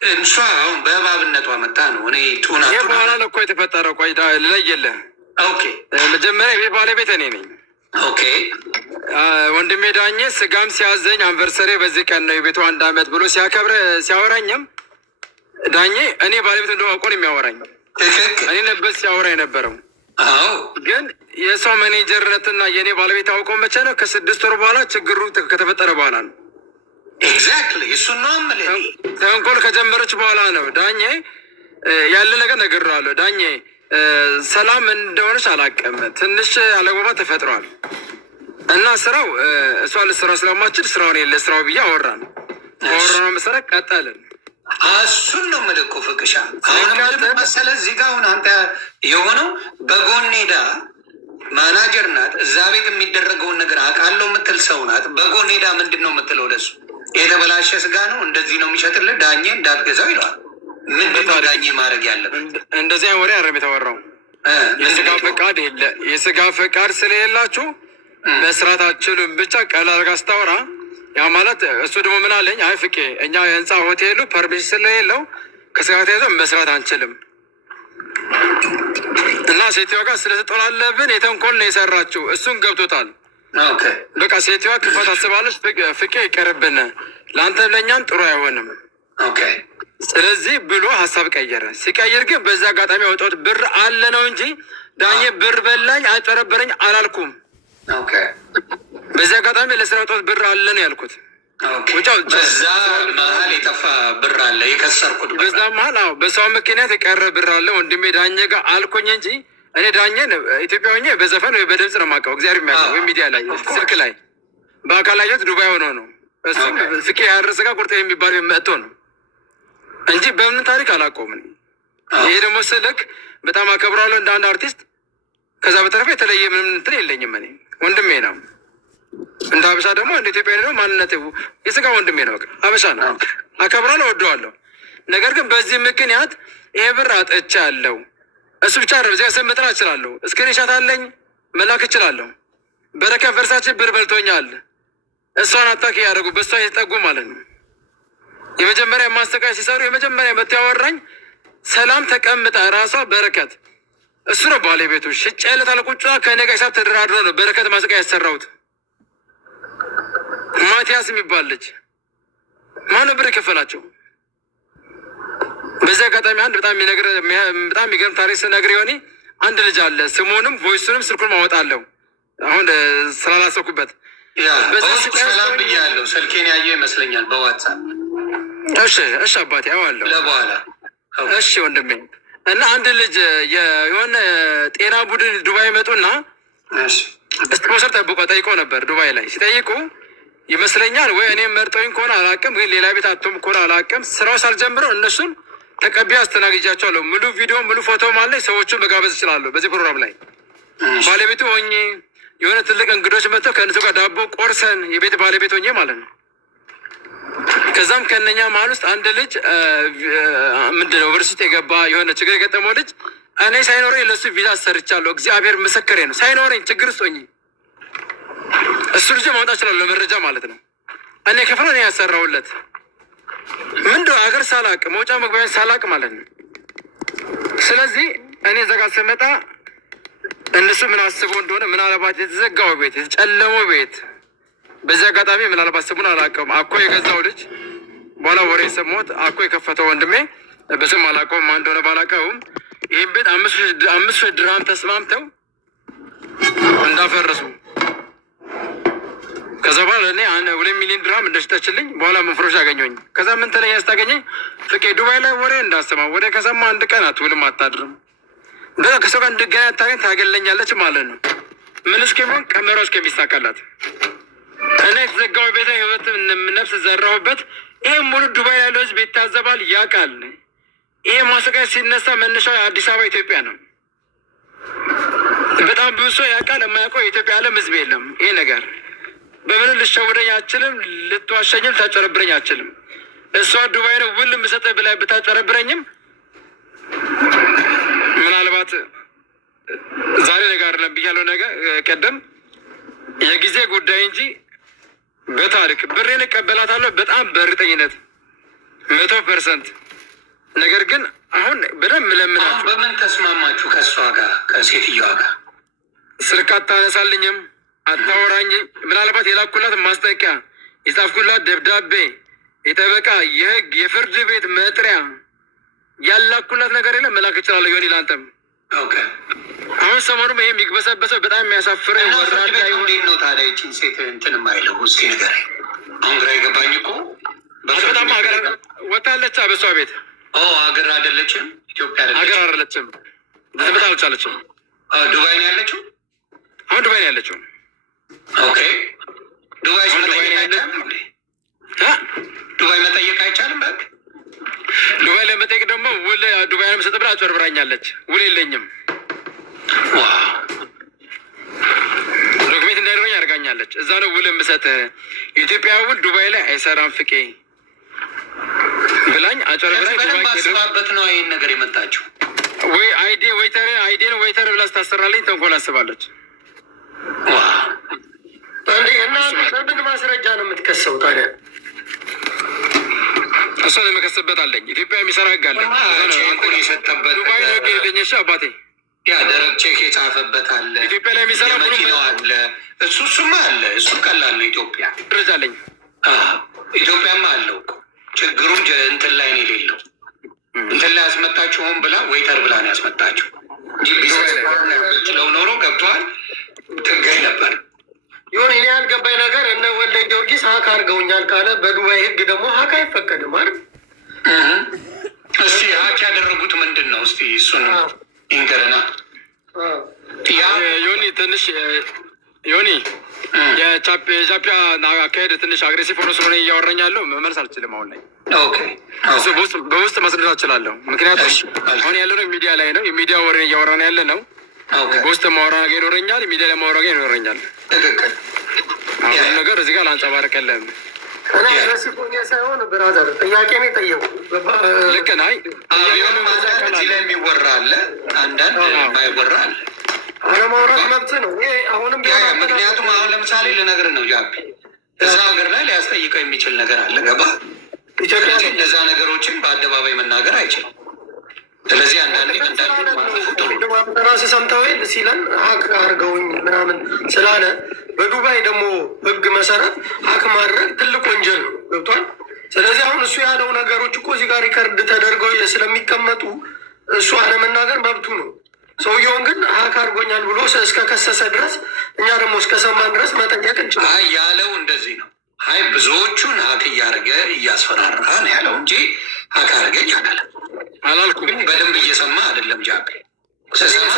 እሷ አሁን በእባብነቷ መጣ ነው። እኔ ጡና ይህ በኋላ ነው እኮ የተፈጠረው። ቆይ ልለይልህ። ኦኬ መጀመሪያ የቤት ባለቤት እኔ ነኝ። ኦኬ ወንድሜ ዳኜ ስጋም ሲያዘኝ አንቨርሰሪ በዚህ ቀን ነው የቤቱ 1 ዓመት ብሎ ሲያከብር ሲያወራኝም ዳኜ እኔ ባለቤት እንደሆነ አውቆ ነው የሚያወራኝ። እኔ ነበር ሲያወራ የነበረው። ግን የእሷ ማኔጀርነትና የእኔ ባለቤት አውቀው መቼ ነው? ከ6 ወር በኋላ ችግሩ ከተፈጠረ በኋላ ነው። ኤግዛክትሊ እሱን ነው የምልህ። ተንኮል ከጀመረች በኋላ ነው። ዳኜ ያለ ነገር ነግሬዋለሁ። ዳኜ ሰላም እንደሆነች አላውቅም። ትንሽ አለመግባባት ተፈጥሯል እና ስራው እሷ ልትሰራው ስለማችል ስራውን የለ ስራው ብዬ አወራን። አወራነው መሰረት ቀጠልን። እሱን ነው የምልህ እኮ ፍቅሻ። አሁን መሰለህ እዚህ ጋር አሁን አንተ የሆነው በጎኔዳ ማናጀር ናት። እዛ ቤት የሚደረገውን ነገር አውቃለሁ የምትል ሰው ናት። በጎኔዳ ምንድን ነው የምትለው? ለሱ የተበላሸ ስጋ ነው እንደዚህ ነው የሚሸጥልህ፣ ዳኜ እንዳትገዛው ይለዋል። ምንድን ነው ዳኜ ማድረግ ያለብን? እንደዚያ ወሬ አረም የተወራው የስጋ ፈቃድ የለ። የስጋ ፈቃድ ስለሌላችሁ መስራት አትችሉም ብቻ ቀላል አድርጋ ስታወራ፣ ያ ማለት እሱ ደግሞ ምን አለኝ? አይ ፍቄ እኛ የህንፃ ሆቴሉ ፐርሚሽን ስለሌለው ከስጋ ተይዞ መስራት አንችልም እና ሴትዮዋ ጋር ስለተጠላለብን የተንኮል ነው የሰራችው። እሱን ገብቶታል። በቃ ሴትዮዋ ክፋት አስባለች። ፍቄ ይቀርብን፣ ለአንተ ለእኛም ጥሩ አይሆንም። ስለዚህ ብሎ ሀሳብ ቀየረ። ሲቀይር ግን በዛ አጋጣሚ ያወጣሁት ብር አለ ነው እንጂ ዳኜ ብር በላኝ አጭበረበረኝ አላልኩም። በዚህ አጋጣሚ ለስራ ያወጣሁት ብር አለ ነው ያልኩት። በዛ መሀል የጠፋ ብር አለ የከሰርኩት። በዛ መሀል በሰው ምክንያት የቀረ ብር አለ ወንድሜ ዳኜ ጋር አልኩኝ እንጂ እኔ ዳኜን ኢትዮጵያ ሆኜ በዘፈን ወይ በድምፅ ነው የማውቀው። እግዚአብሔር የሚያውቀው ወይ ሚዲያ ላይ ስልክ ላይ በአካል አየሁት። ዱባይ ሆኖ ነው እሱም ፍቄ ያረሰ ጋር ቁርጥ የሚባል መጥቶ ነው እንጂ በምን ታሪክ አላውቀውም። ይሄ ደግሞ ስልክ በጣም አከብራለሁ እንደ አንድ አርቲስት። ከዛ በተረፈ የተለየ ምንም እንትን የለኝም። እኔ ወንድሜ ነው እንደ ሀበሻ ደግሞ እንደ ኢትዮጵያ ደግሞ ማንነት የስጋ ወንድሜ ነው። በቃ ሀበሻ ነው፣ አከብራለሁ፣ ወደዋለሁ። ነገር ግን በዚህ ምክንያት ይሄ ብር አጥቻ ያለው እሱ ብቻ ነው። እዚያ ስም መጥራት እችላለሁ። እስክሪንሻት አለኝ መላክ እችላለሁ። በረከት ቨርሳችን ብር በልቶኛል። እሷን አታክ እያደረጉ በእሷ የተጠጉ ማለት ነው። የመጀመሪያ ማስተቃያ ሲሰሩ የመጀመሪያ መጥቶ ያወራኝ ሰላም ተቀምጣ ራሷ በረከት እሱ ነው ባለቤቱ። ሽጬለት አልቁጫ ከእኔ ጋር ሂሳብ ተደራድሮ ነው በረከት ማስተቃያ ያሰራሁት። ማቲያስ የሚባል ልጅ ማነው ብር የከፈላቸው? በዚህ አጋጣሚ አንድ በጣም የሚገርም ታሪክ ስነግር የሆነ አንድ ልጅ አለ። ስሙንም ቮይሱንም ስልኩን ማወጣለሁ አሁን ስላላሰኩበት ሰላም ብያለሁ። ስልኬን ያየው ይመስለኛል በዋትሳፕ። እሺ አባቴ አዋለሁ ለበኋላ። እሺ ወንድሜ እና አንድ ልጅ የሆነ ጤና ቡድን ዱባይ መጡና ስፖንሰር ጠይቆ ነበር። ዱባይ ላይ ሲጠይቁ ይመስለኛል ወይ እኔም መርጠውኝ ከሆነ አላውቅም፣ ግን ሌላ ቤት አቶም ከሆነ አላውቅም። ስራው ሳልጀምረው እነሱን ተቀቢያ አስተናግጃቸዋለሁ። ሙሉ ቪዲዮ ሙሉ ፎቶ ማለት ሰዎቹን መጋበዝ እችላለሁ። በዚህ ፕሮግራም ላይ ባለቤቱ ሆኜ የሆነ ትልቅ እንግዶች መጥተው ከእነሱ ጋር ዳቦ ቆርሰን የቤት ባለቤት ሆኜ ማለት ነው። ከዛም ከእነኛ መሀል ውስጥ አንድ ልጅ ምንድነው ዩኒቨርሲቲ የገባ የሆነ ችግር የገጠመው ልጅ እኔ ሳይኖረኝ ለሱ ቪዛ አሰርቻለሁ። እግዚአብሔር ምስክሬ ነው። ሳይኖረኝ ችግር ውስጥ ሆኜ እሱ ልጅ ማውጣት እችላለሁ ለመረጃ ማለት ነው። እኔ ክፍል እኔ ያሰራሁለት ምንድነው ሀገር ሳላቅ መውጫ መግቢያን ሳላቅ ማለት ነው። ስለዚህ እኔ ዘጋ ስመጣ እነሱ ምን አስበው እንደሆነ ምናልባት የተዘጋው ቤት የተጨለመው ቤት በዚህ አጋጣሚ ምናልባት ስሙን አላውቀውም። አኮ የገዛው ልጅ በኋላ ወሬ ሰሞት አኮ የከፈተው ወንድሜ በስም አላውቀውም ማን እንደሆነ ባላውቀውም ይህን ቤት 5,000 ድርሃም ተስማምተው እንዳፈረሱ ከዛ በኋላ እኔ 2 ሚሊዮን ድርሃም እንደሽጠችልኝ በኋላ መንፍሮሽ አገኘኝ። ከዛ ምን ትለኝ ያስታገኘ ፍቄ ዱባይ ላይ ወሬ እንዳሰማ ወደ ከሰማ አንድ ቀን አትውልም አታድርም እንደዛ ከሰው ጋር እንድገና ታገኝ ታገለኛለች ማለት ነው። ምን እስከሚሆን ቀመራው እስከሚሳካላት እኔ የተዘጋው ቤት ላይ ህይወት ነፍስ ዘራሁበት። ይሄ ሙሉ ዱባይ ያለው ህዝብ ይታዘባል ያውቃል። ይሄ ማሰቃያ ሲነሳ መነሻው አዲስ አበባ ኢትዮጵያ ነው። በጣም ብዙ ሰው ያውቃል። የማያውቀው የኢትዮጵያ ዓለም ህዝብ የለም። ይሄ ነገር በምን ልትሸውደኝ አችልም፣ ልትዋሸኝም ልታጨረብረኝ አችልም። እሷ ዱባይ ነው ውል የምሰጥህ ብላ ብታጨረብረኝም ምናልባት ዛሬ ነገር አይደለም ብያለሁ። ነገር ቀደም የጊዜ ጉዳይ እንጂ በታሪክ ብሬን እቀበላታለሁ በጣም በእርግጠኝነት 100%። ነገር ግን አሁን በደንብ ለምናችሁ በምን ተስማማችሁ ከእሷ ጋር ከሴትዮዋ ጋር? ስልክ አታነሳልኝም፣ አታወራኝ። ምናልባት የላኩላት ማስጠንቀቂያ የጻፍኩላት ደብዳቤ፣ የጠበቃ የህግ የፍርድ ቤት መጥሪያ ያላኩላት ነገር የለም። መላክ እችላለሁ ዮኒ ለአንተም። አሁን ሰሞኑም ይሄ የሚግበሰበሰው በጣም የሚያሳፍረው ወራዳ እንዴት ነው ታዲያ ይህችን ሴት እንትን የማይለው? እስኪ ነገር አሁን ግራ የገባኝ እኮ በጣም ሀገር ወታለች። በሷ ቤት ሀገር አይደለችም፣ ኢትዮጵያ ሀገር አይደለችም፣ ልትመጣ አልቻለችም። ዱባይ ነው ያለችው። አሁን ዱባይ ነው ያለችው። ኦኬ ዱባይ ዱባይ መጠየቅ አይቻልም። በቃ ዱባይ ለመጠየቅ ደግሞ ውል ዱባይ ነው የምሰጥ ብላ አጭበርብራኛለች። ውል የለኝም ዶክሜንት እንዳይኖረኝ አድርጋኛለች። እዛ ነው ውል የምሰጥ የኢትዮጵያ ውል ዱባይ ላይ አይሰራም ፍቄ ብላኝ አጭበርብራኝ። አስባበት ነው ይህን ነገር የመጣችው። ወይ አይዴን ወይተር ብላ ስታሰራለኝ ተንኮል አስባለች። እና በምን ማስረጃ ነው የምትከሰው ታዲያ? እሷን የመከሰበት አለኝ። ኢትዮጵያ የሚሰራ ህግ አለ። የሰጠበት ዱባይ ነው ህግ የለኝ። እሺ አባቴ ያ ደረቅ ቼክ የጻፈበት አለ። ኢትዮጵያ ላይ የሚሰራ መኪናው አለ። እሱማ አለ። እሱ ቀላል ነው። ኢትዮጵያ ደረጃ አለኝ። ኢትዮጵያማ አለው። ችግሩ እንትን ላይ ነው የሌለው። እንትን ላይ ያስመጣችሁ ሆን ብላ ወይተር ብላ ነው ያስመጣችሁ እንጂ ቢዝነስ ችለው ኖሮ ገብተዋል ትገኝ ነበር። ይሁን እኔ ያልገባኝ ነገር እነ ወልደ ጊዮርጊስ ሀክ አድርገውኛል ካለ በዱባይ ህግ ደግሞ ሀክ አይፈቀድም አይደል? እስቲ ሀክ ያደረጉት ምንድን ነው? እስቲ እሱን ይንገረና። ዮኒ ትንሽ ዮኒ የኢትዮጵያ አካሄድ ትንሽ አግሬሲቭ ሆኖ ስለሆነ እያወራኝ ያለው መመለስ አልችልም አሁን ላይ። በውስጥ መስረዳ እችላለሁ። ምክንያቱም አሁን ያለ ነው ሚዲያ ላይ ነው። የሚዲያ ወሬ እያወራን ያለ ነው። በውስጥ ማውራ ነገር ይኖረኛል፣ ሚዲያ ላይ ማውራ ነገር ይኖረኛል። አሁን ነገር እዚህ ጋር ላንጸባርቅ የለም። ሳይሆን ብራዘር ጥያቄ ነው የጠየቁ። ልክ ነህ። እዚህ ላይ የሚወራ አለ፣ አንዳንድ የማይወራ አለ። አለማውራት መብት ነው። አሁንም ምክንያቱም አሁን ለምሳሌ ልነግርህ ነው ጃፒ፣ እዛ ሀገር ላይ ሊያስጠይቀው የሚችል ነገር አለ። ገባ? ኢትዮጵያ እነዛ ነገሮችን በአደባባይ መናገር አይችልም። ስለዚህ አንዳንዴ ራስ ሰምተው ሲለን ሀክ አድርገውኝ ምናምን ስላለ በዱባይ ደግሞ ህግ መሰረት ሀክ ማድረግ ትልቅ ወንጀል ነው። ገብቷል? ስለዚህ አሁን እሱ ያለው ነገሮች እኮ እዚህ ጋር ሪከርድ ተደርገው ስለሚቀመጡ እሱ አለመናገር መብቱ ነው። ሰውየውን ግን ሀክ አድርጎኛል ብሎ እስከ ከሰሰ ድረስ እኛ ደግሞ እስከ ሰማን ድረስ መጠየቅ እንችላለን። ያለው እንደዚህ ነው። አይ ብዙዎቹን ሀክ እያደረገ እያስፈራራ ነው ያለው እንጂ ሀክ አደረገኝ አላልኩም። በደንብ እየሰማ አይደለም ጃፒ። ስሰማ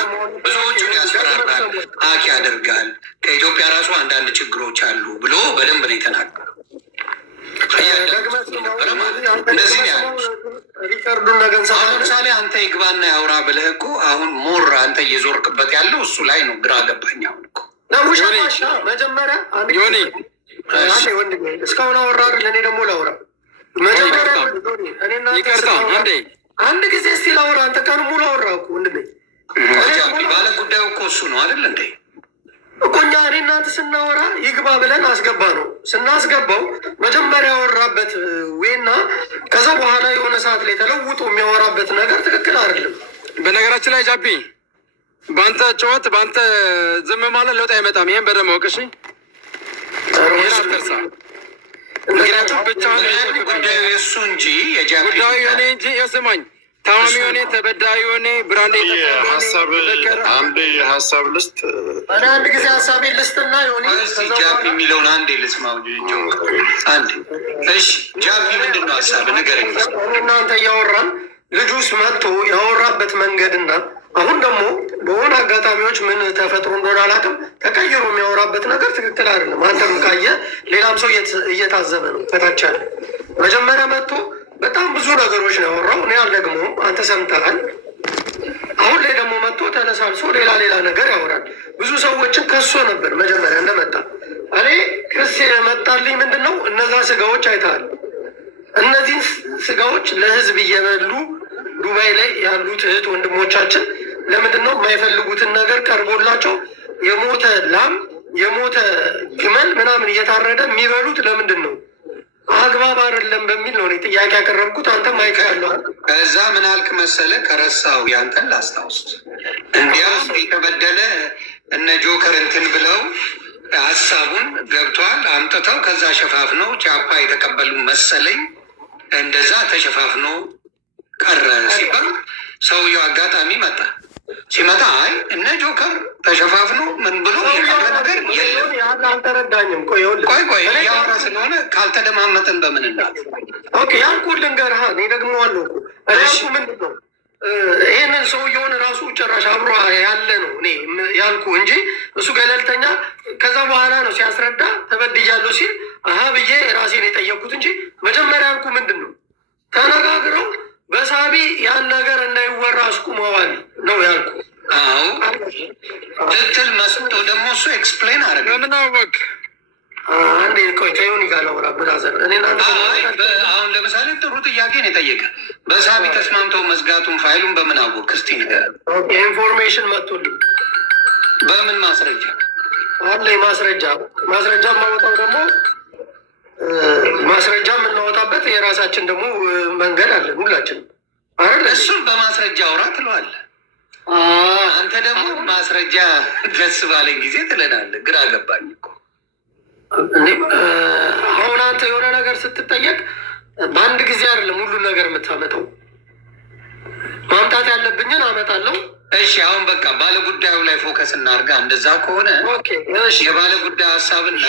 ብዙዎቹን ያስፈራራል፣ ሀክ ያደርጋል፣ ከኢትዮጵያ ራሱ አንዳንድ ችግሮች አሉ ብሎ በደንብ ነው የተናገረው። እንደዚህ ነው ያለው። አሁን ለምሳሌ አንተ ይግባና ያውራ ብለህ እኮ አሁን ሞር አንተ እየዞርክበት ያለው እሱ ላይ ነው። ግራ ገባኝ። አሁን እኮ መጀመሪያ ዮኒ እስካሁን አወራ አይደል? እኔ ደግሞ ላውራ መጀመሪያ ይቅርታ አንድ ጊዜ እስቲ ላውራ። አንተ ቀን ሙሉ አወራ እኮ ወንድሜ። ባለ ጉዳዩ እኮ እሱ ነው አይደል እንዴ? እኮ እኛ እኔ እናንተ ስናወራ ይግባ ብለን አስገባ ነው። ስናስገባው መጀመሪያ ያወራበት ወይና ከዛ በኋላ የሆነ ሰዓት ላይ ተለውጦ የሚያወራበት ነገር ትክክል አይደለም። በነገራችን ላይ ጃፒ በአንተ ጨዋት በአንተ ዝም ማለት ለውጥ አይመጣም። ይሄን በደንብ ወቅ። እሺ ይሄን አትርሳ። ምክንያቱም ብቻህን ጉዳዩ የእሱ እንጂ ጉዳዩ የኔ እንጂ የስማኝ ታማሚ ሆኔ ተበዳይ ሆኔ ብራንዴ አንድ ሀሳብ ልስጥ። እኔ አንድ ጊዜ ሀሳቤን ልስጥና ሆኔ ጃፒ የሚለውን አንዴ ልስማው። አንዴ እሺ፣ ጃፒ ምንድን ነው ሀሳብ ንገረኝ። እናንተ እያወራን ልጁስ መጥቶ ያወራበት መንገድና አሁን ደግሞ በሆነ አጋጣሚዎች ምን ተፈጥሮ እንደሆነ አላውቅም፣ ተቀይሮ የሚያወራበት ነገር ትክክል አይደለም። አንተም ካየ ሌላም ሰው እየታዘበ ነው ከታች ያለ። መጀመሪያ መጥቶ በጣም ብዙ ነገሮች ነው ያወራው። እኔ አልደግሞም፣ አንተ ሰምተሃል። አሁን ላይ ደግሞ መጥቶ ተነሳልሶ ሌላ ነገር ያወራል። ብዙ ሰዎችን ከሶ ነበር መጀመሪያ እንደመጣ። እኔ ክስ የመጣልኝ ምንድን ነው? እነዛ ስጋዎች አይተሃል። እነዚህን ስጋዎች ለህዝብ እየበሉ ዱባይ ላይ ያሉት እህት ወንድሞቻችን ለምንድን ነው የማይፈልጉትን ነገር ቀርቦላቸው የሞተ ላም የሞተ ግመል ምናምን እየታረደ የሚበሉት ለምንድን ነው? አግባብ አይደለም በሚል ነው ጥያቄ ያቀረብኩት። አንተም አይቻለሁ። ከዛ ምን አልክ መሰለ? ከረሳው ያንተን ላስታውስ። እንዲያውም የተበደለ እነ ጆከር እንትን ብለው ሀሳቡን ገብቷል አምጥተው ከዛ ሸፋፍነው ቻፓ የተቀበሉ መሰለኝ። እንደዛ ተሸፋፍነው ቀረ ሲባል ሰውየው አጋጣሚ መጣ። ሲመጣ አይ እነ ጆከር ተሸፋፍኖ ምን ብሎ ነገር የለም። አልተረዳኝም። ቆይ እያወራ ስለሆነ ካልተደማመጥን በምን እናት ያልኩህ ልንገርህ። እኔ ደግሞ አለሁ ያልኩህ ምንድን ነው ይህንን ሰውየውን ራሱ ጭራሽ አብሮ ያለ ነው እኔ ያልኩህ እንጂ እሱ ገለልተኛ ከዛ በኋላ ነው ሲያስረዳ ተበድያለሁ ሲል አሀ ብዬ ራሴን የጠየቅኩት እንጂ መጀመሪያ ያልኩህ ምንድን ነው ተነጋግረው በሳቢ ያን ነገር እንዳይወራ አስቁመዋል ነው ያልኩ። አዎ ልትል መስጦ ደግሞ እሱ ኤክስፕሌን አረገ። ምን አወቅ? አንዴ ቆይ ከሆን ይጋላወራ ብራዘር። አሁን ለምሳሌ ጥሩ ጥያቄ ነው የጠየቀ። በሳቢ ተስማምተው መዝጋቱን ፋይሉን በምን አወቅ? እስቲ ንገር። ኢንፎርሜሽን መጥቶልኝ። በምን ማስረጃ አለ? ማስረጃ ማወጣው ደግሞ ማስረጃ የምናወጣበት የራሳችን ደግሞ መንገድ አለን ሁላችንም አይደል? እሱን በማስረጃ አውራ ትለዋለህ። አንተ ደግሞ ማስረጃ ደስ ባለኝ ጊዜ ትለናለህ። ግራ ገባኝ እኮ። አሁን አንተ የሆነ ነገር ስትጠየቅ በአንድ ጊዜ አይደለም ሁሉን ነገር የምታመጣው። ማምጣት ያለብኝን አመጣለሁ። እሺ አሁን በቃ ባለ ጉዳዩ ላይ ፎከስ እናርጋ። እንደዛ ከሆነ የባለ ጉዳይ ሀሳብና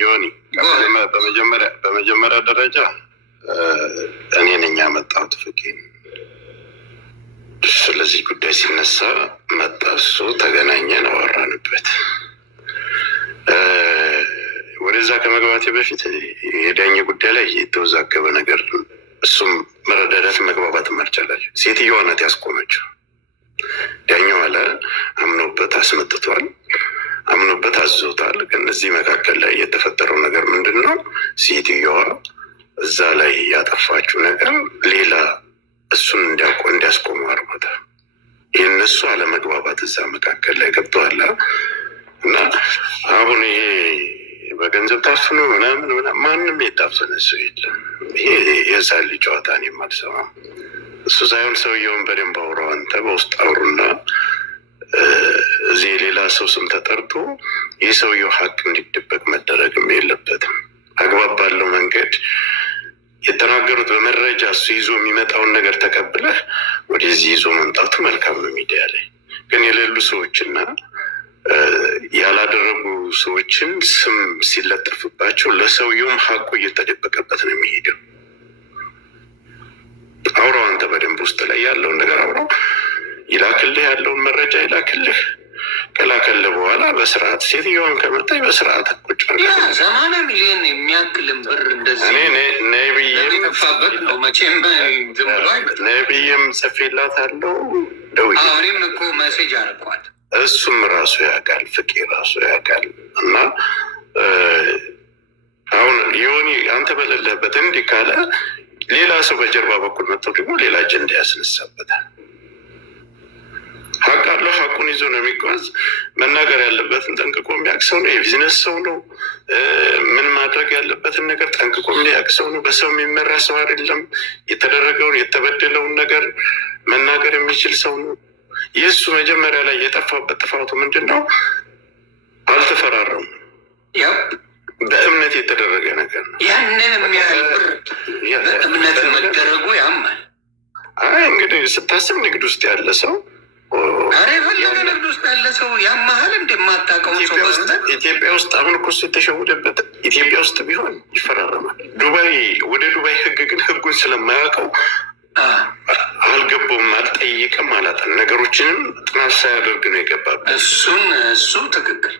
ዮኒ በመጀመሪያ ደረጃ እኔ ነኝ ያመጣሁት ፍቄን። ስለዚህ ጉዳይ ሲነሳ መጣ፣ እሱ ተገናኘን፣ አወራንበት። ወደዛ ከመግባቴ በፊት የዳኘ ጉዳይ ላይ የተወዛገበ ነገር እሱም መረዳዳት መግባባት አልቻላቸው። ሴትዮዋ ናት ያስቆመችው። ዳኛው አለ አምኖበት አስመጥቷል፣ አምኖበት አዝዞታል። ግን እዚህ መካከል ላይ የተፈጠረው ነገር ምንድን ነው? ሴትዮዋ እዛ ላይ ያጠፋችው ነገር ሌላ እሱን እንዲያስቆሙ አድርጎታል። የእነሱ አለመግባባት እዛ መካከል ላይ ገብተዋል። እና አሁን ይሄ በገንዘብ ታፍኖ ምናምን ማንም የታፈነ ሰው የለም። ይሄ የዛን ልጅ ጨዋታ እኔም አልሰማም። እሱ ሳይሆን ሰውየውን በደንብ አውራው። አንተ በውስጥ አውሩና እዚህ የሌላ ሰው ስም ተጠርቶ ይህ ሰውየው ሀቅ እንዲደበቅ መደረግም የለበትም። አግባብ ባለው መንገድ የተናገሩት በመረጃ እሱ ይዞ የሚመጣውን ነገር ተቀብለህ ወደዚህ ይዞ መምጣቱ መልካም ነው። ሚዲያ ላይ ግን የሌሉ ሰዎችና ያላደረጉ ሰዎችን ስም ሲለጠፍባቸው ለሰውየውም ሀቁ እየተደበቀበት ነው የሚሄደው። አውራው አንተ በደንብ ውስጥ ላይ ያለውን ነገር አውራው። ይላክልህ ያለውን መረጃ ይላክልህ። ከላከልህ በኋላ በስርዓት ሴትዮዋን ከመጣኝ በስርዓት ቁጭ 80 ሚሊዮን የሚያክልን ብር እንደዚህ ነብይም ጽፌላታለሁ። እኔም እኮ ሜሴጅ አደረኳት። እሱም ራሱ ያውቃል፣ ፍቄ ራሱ ያውቃል። እና አሁን ዮኒ አንተ በሌለህበት እንዲህ ካለ ሌላ ሰው በጀርባ በኩል መጥቶ ደግሞ ሌላ አጀንዳ ያስነሳበታል። ሀቅ አለው። ሀቁን ይዞ ነው የሚጓዝ። መናገር ያለበትን ጠንቅቆ የሚያውቅ ሰው ነው። የቢዝነስ ሰው ነው። ምን ማድረግ ያለበትን ነገር ጠንቅቆ የሚያውቅ ሰው ነው። በሰው የሚመራ ሰው አይደለም። የተደረገውን የተበደለውን ነገር መናገር የሚችል ሰው ነው። የእሱ መጀመሪያ ላይ የጠፋበት ጥፋቱ ምንድን ነው? አልተፈራረሙ። ያው በእምነት የተደረገ ነገር ነው። ያንን የሚያህል ብር በእምነት መደረጉ ያማል። አይ እንግዲህ ስታስብ ንግድ ውስጥ ያለ ሰው አሬ ፈለገ ንግድ ውስጥ ያለ ሰው ያማሃል እንደማታውቀው ሰው ኢትዮጵያ ውስጥ አሁን እኮ እሱ የተሸወደበት ኢትዮጵያ ውስጥ ቢሆን ይፈራረማል። ዱባይ ወደ ዱባይ ህግ ግን ህጉን ስለማያውቀው አልገባውም፣ አልጠይቅም፣ አላጠን ነገሮችንም ጥናት ሳያደርግ ነው የገባበት። እሱ ትክክል